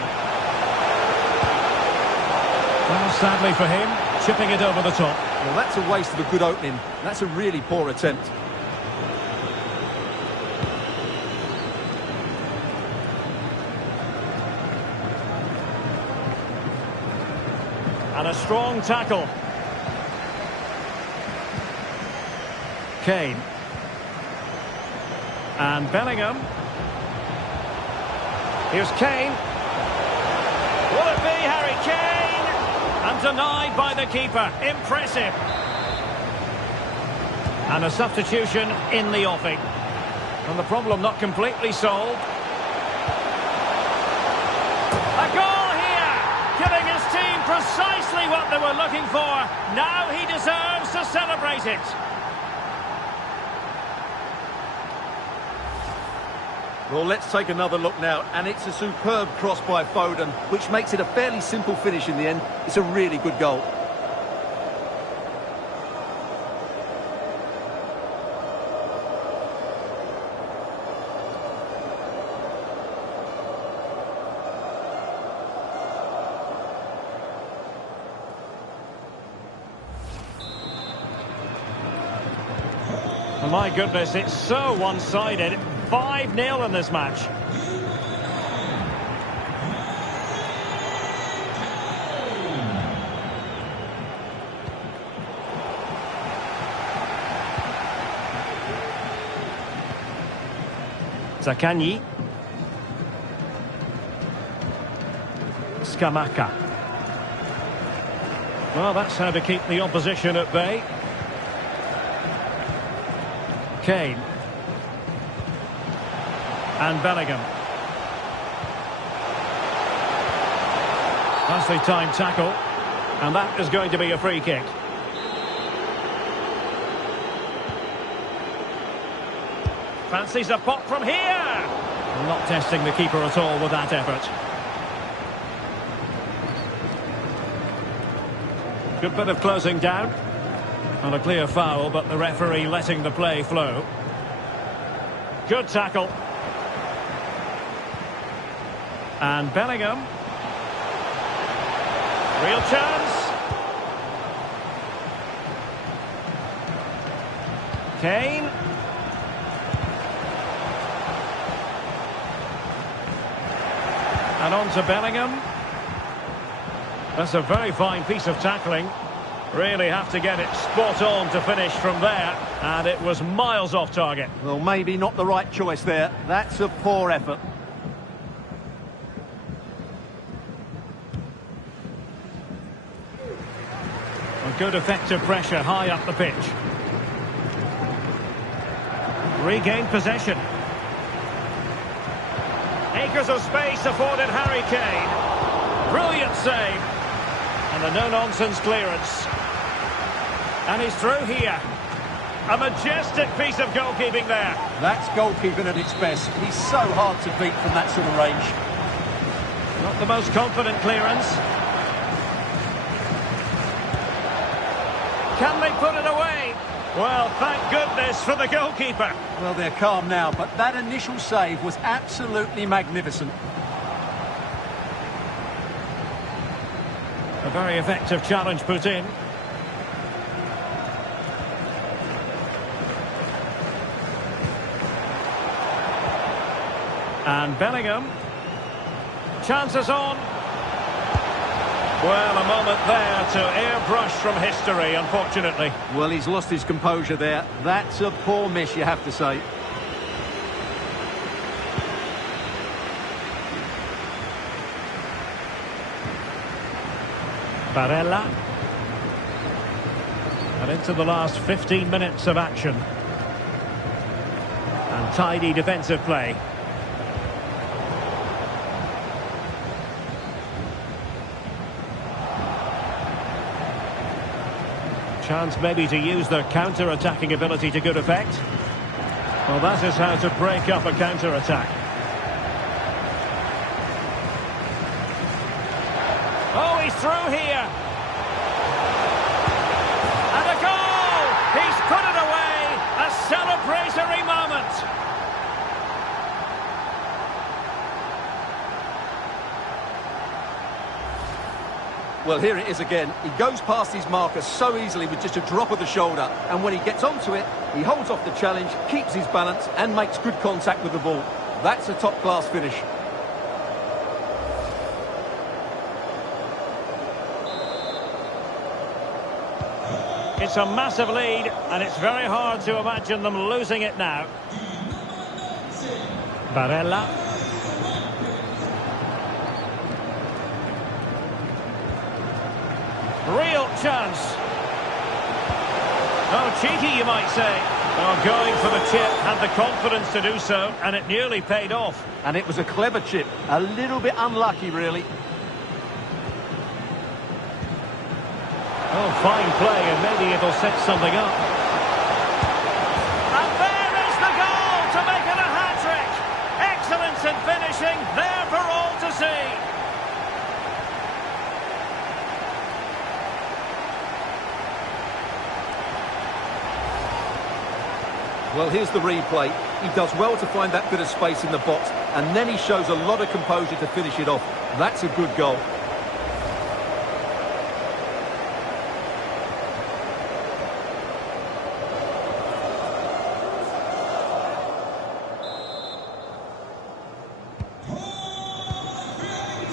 Well, sadly for him, chipping it over the top. Well, that's a waste of a good opening. That's a really poor attempt. And a strong tackle. Kane. And Bellingham. Here's Kane. Will it be Harry Kane? And denied by the keeper. Impressive. And a substitution in the offing. And the problem not completely solved. A goal here! Giving his team Precisely what they were looking for. Now he deserves to celebrate it. Well, let's take another look now, and it's a superb cross by Foden, which makes it a fairly simple finish in the end. It's a really good goal. My goodness, it's so one-sided. 5-0 in this match. Zaccagni. Scamacca. Well, that's how to keep the opposition at bay. Kane. And Bellingham. Nicely timed tackle. And that is going to be a free kick. Fancies a pop from here. Not testing the keeper at all with that effort. Good bit of closing down. And a clear foul, but the referee letting the play flow. Good tackle. And Bellingham. Real chance. Kane. And on to Bellingham. That's a very fine piece of tackling. Really have to get it spot on to finish from there. And it was miles off target. Well, maybe not the right choice there. That's a poor effort. A good effective pressure high up the pitch. Regained possession. Acres of space afforded Harry Kane. Brilliant save. And a no-nonsense clearance. And he's through here. A majestic piece of goalkeeping there. That's goalkeeping at its best. He's so hard to beat from that sort of range. Not the most confident clearance. Can they put it away? Well, thank goodness for the goalkeeper. Well, they're calm now, but that initial save was absolutely magnificent. A very effective challenge put in. And Bellingham. Chances on. Well, a moment there to airbrush from history, unfortunately. Well, he's lost his composure there. That's a poor miss, you have to say. Barella. And into the last 15 minutes of action. And tidy defensive play. Chance maybe to use their counter-attacking ability to good effect. Well, that is how to break up a counter-attack. Oh, he's through here. And a goal! He's put it away! A celebratory moment! Well, here it is again. He goes past his marker so easily with just a drop of the shoulder. And when he gets onto it, he holds off the challenge, keeps his balance and makes good contact with the ball. That's a top-class finish. It's a massive lead, and it's very hard to imagine them losing it now. Barella. Real chance. Oh, cheeky, you might say. Oh, going for the chip, had the confidence to do so, and it nearly paid off. And it was a clever chip. A little bit unlucky, really. Oh, fine play, and maybe it'll set something up. And there is the goal to make it a hat-trick. Excellence in finishing, there for all to see. Well, here's the replay. He does well to find that bit of space in the box, and then he shows a lot of composure to finish it off. That's a good goal.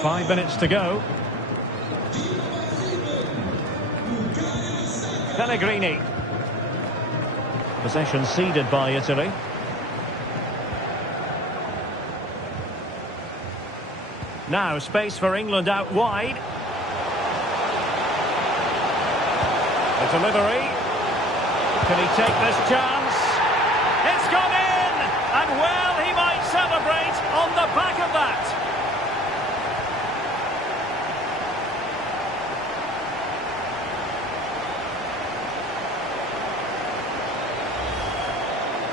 Five minutes to go. Pellegrini. Possession ceded by Italy. Now space for England out wide. The delivery. Can he take this chance? It's gone in! And well, he might celebrate on the back of that.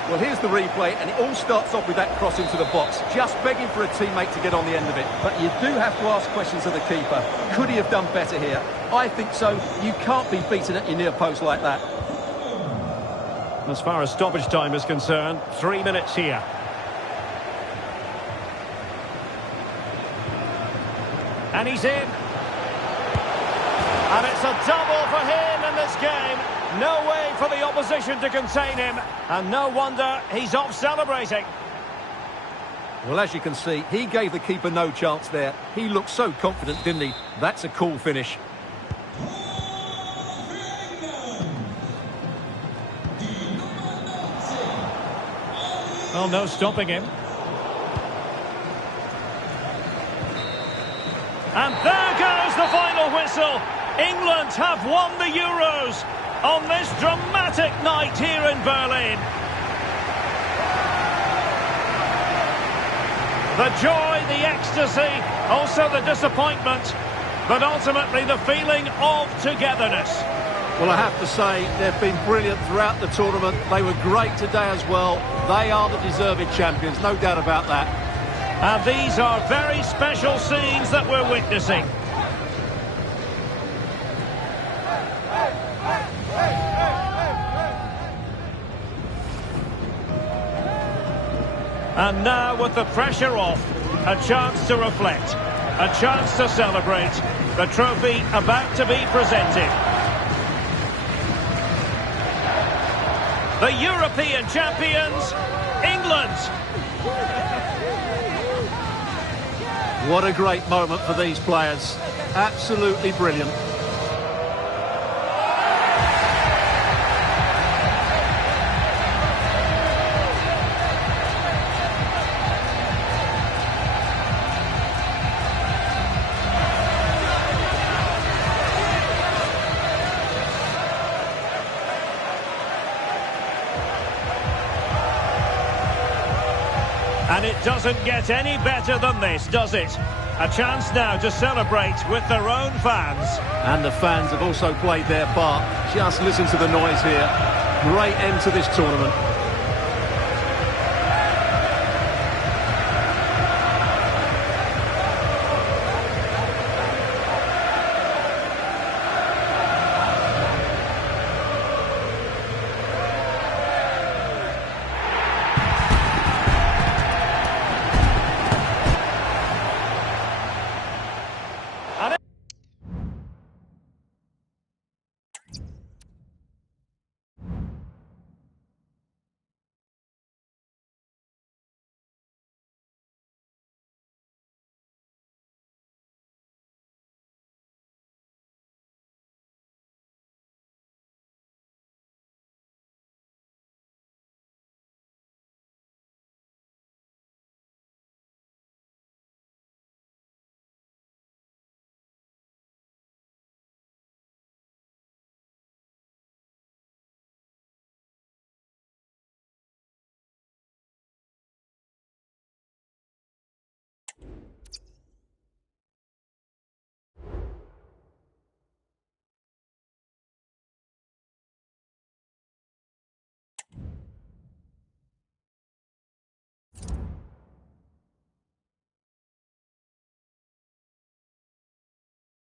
Well, here's the replay, and it all starts off with that cross into the box, just begging for a teammate to get on the end of it. But you do have to ask questions of the keeper. Could he have done better here? I think so. You can't be beaten at your near post like that. As far as stoppage time is concerned, 3 minutes here. And he's in. And it's a double for him in this game. No way for the opposition to contain him. And no wonder he's off celebrating. Well, as you can see, he gave the keeper no chance there. He looked so confident, didn't he? That's a cool finish. Oh, no stopping him. And there goes the final whistle. England have won the Euros on this dramatic night here in Berlin. The joy, the ecstasy, also the disappointment, but ultimately the feeling of togetherness. Well, I have to say, they've been brilliant throughout the tournament. They were great today as well. They are the deserving champions, no doubt about that. And these are very special scenes that we're witnessing. And now, with the pressure off, a chance to reflect, a chance to celebrate. The trophy about to be presented. The European champions, England. What a great moment for these players. Absolutely brilliant. And it doesn't get any better than this, does it? A chance now to celebrate with their own fans. And the fans have also played their part. Just listen to the noise here. Great end to this tournament.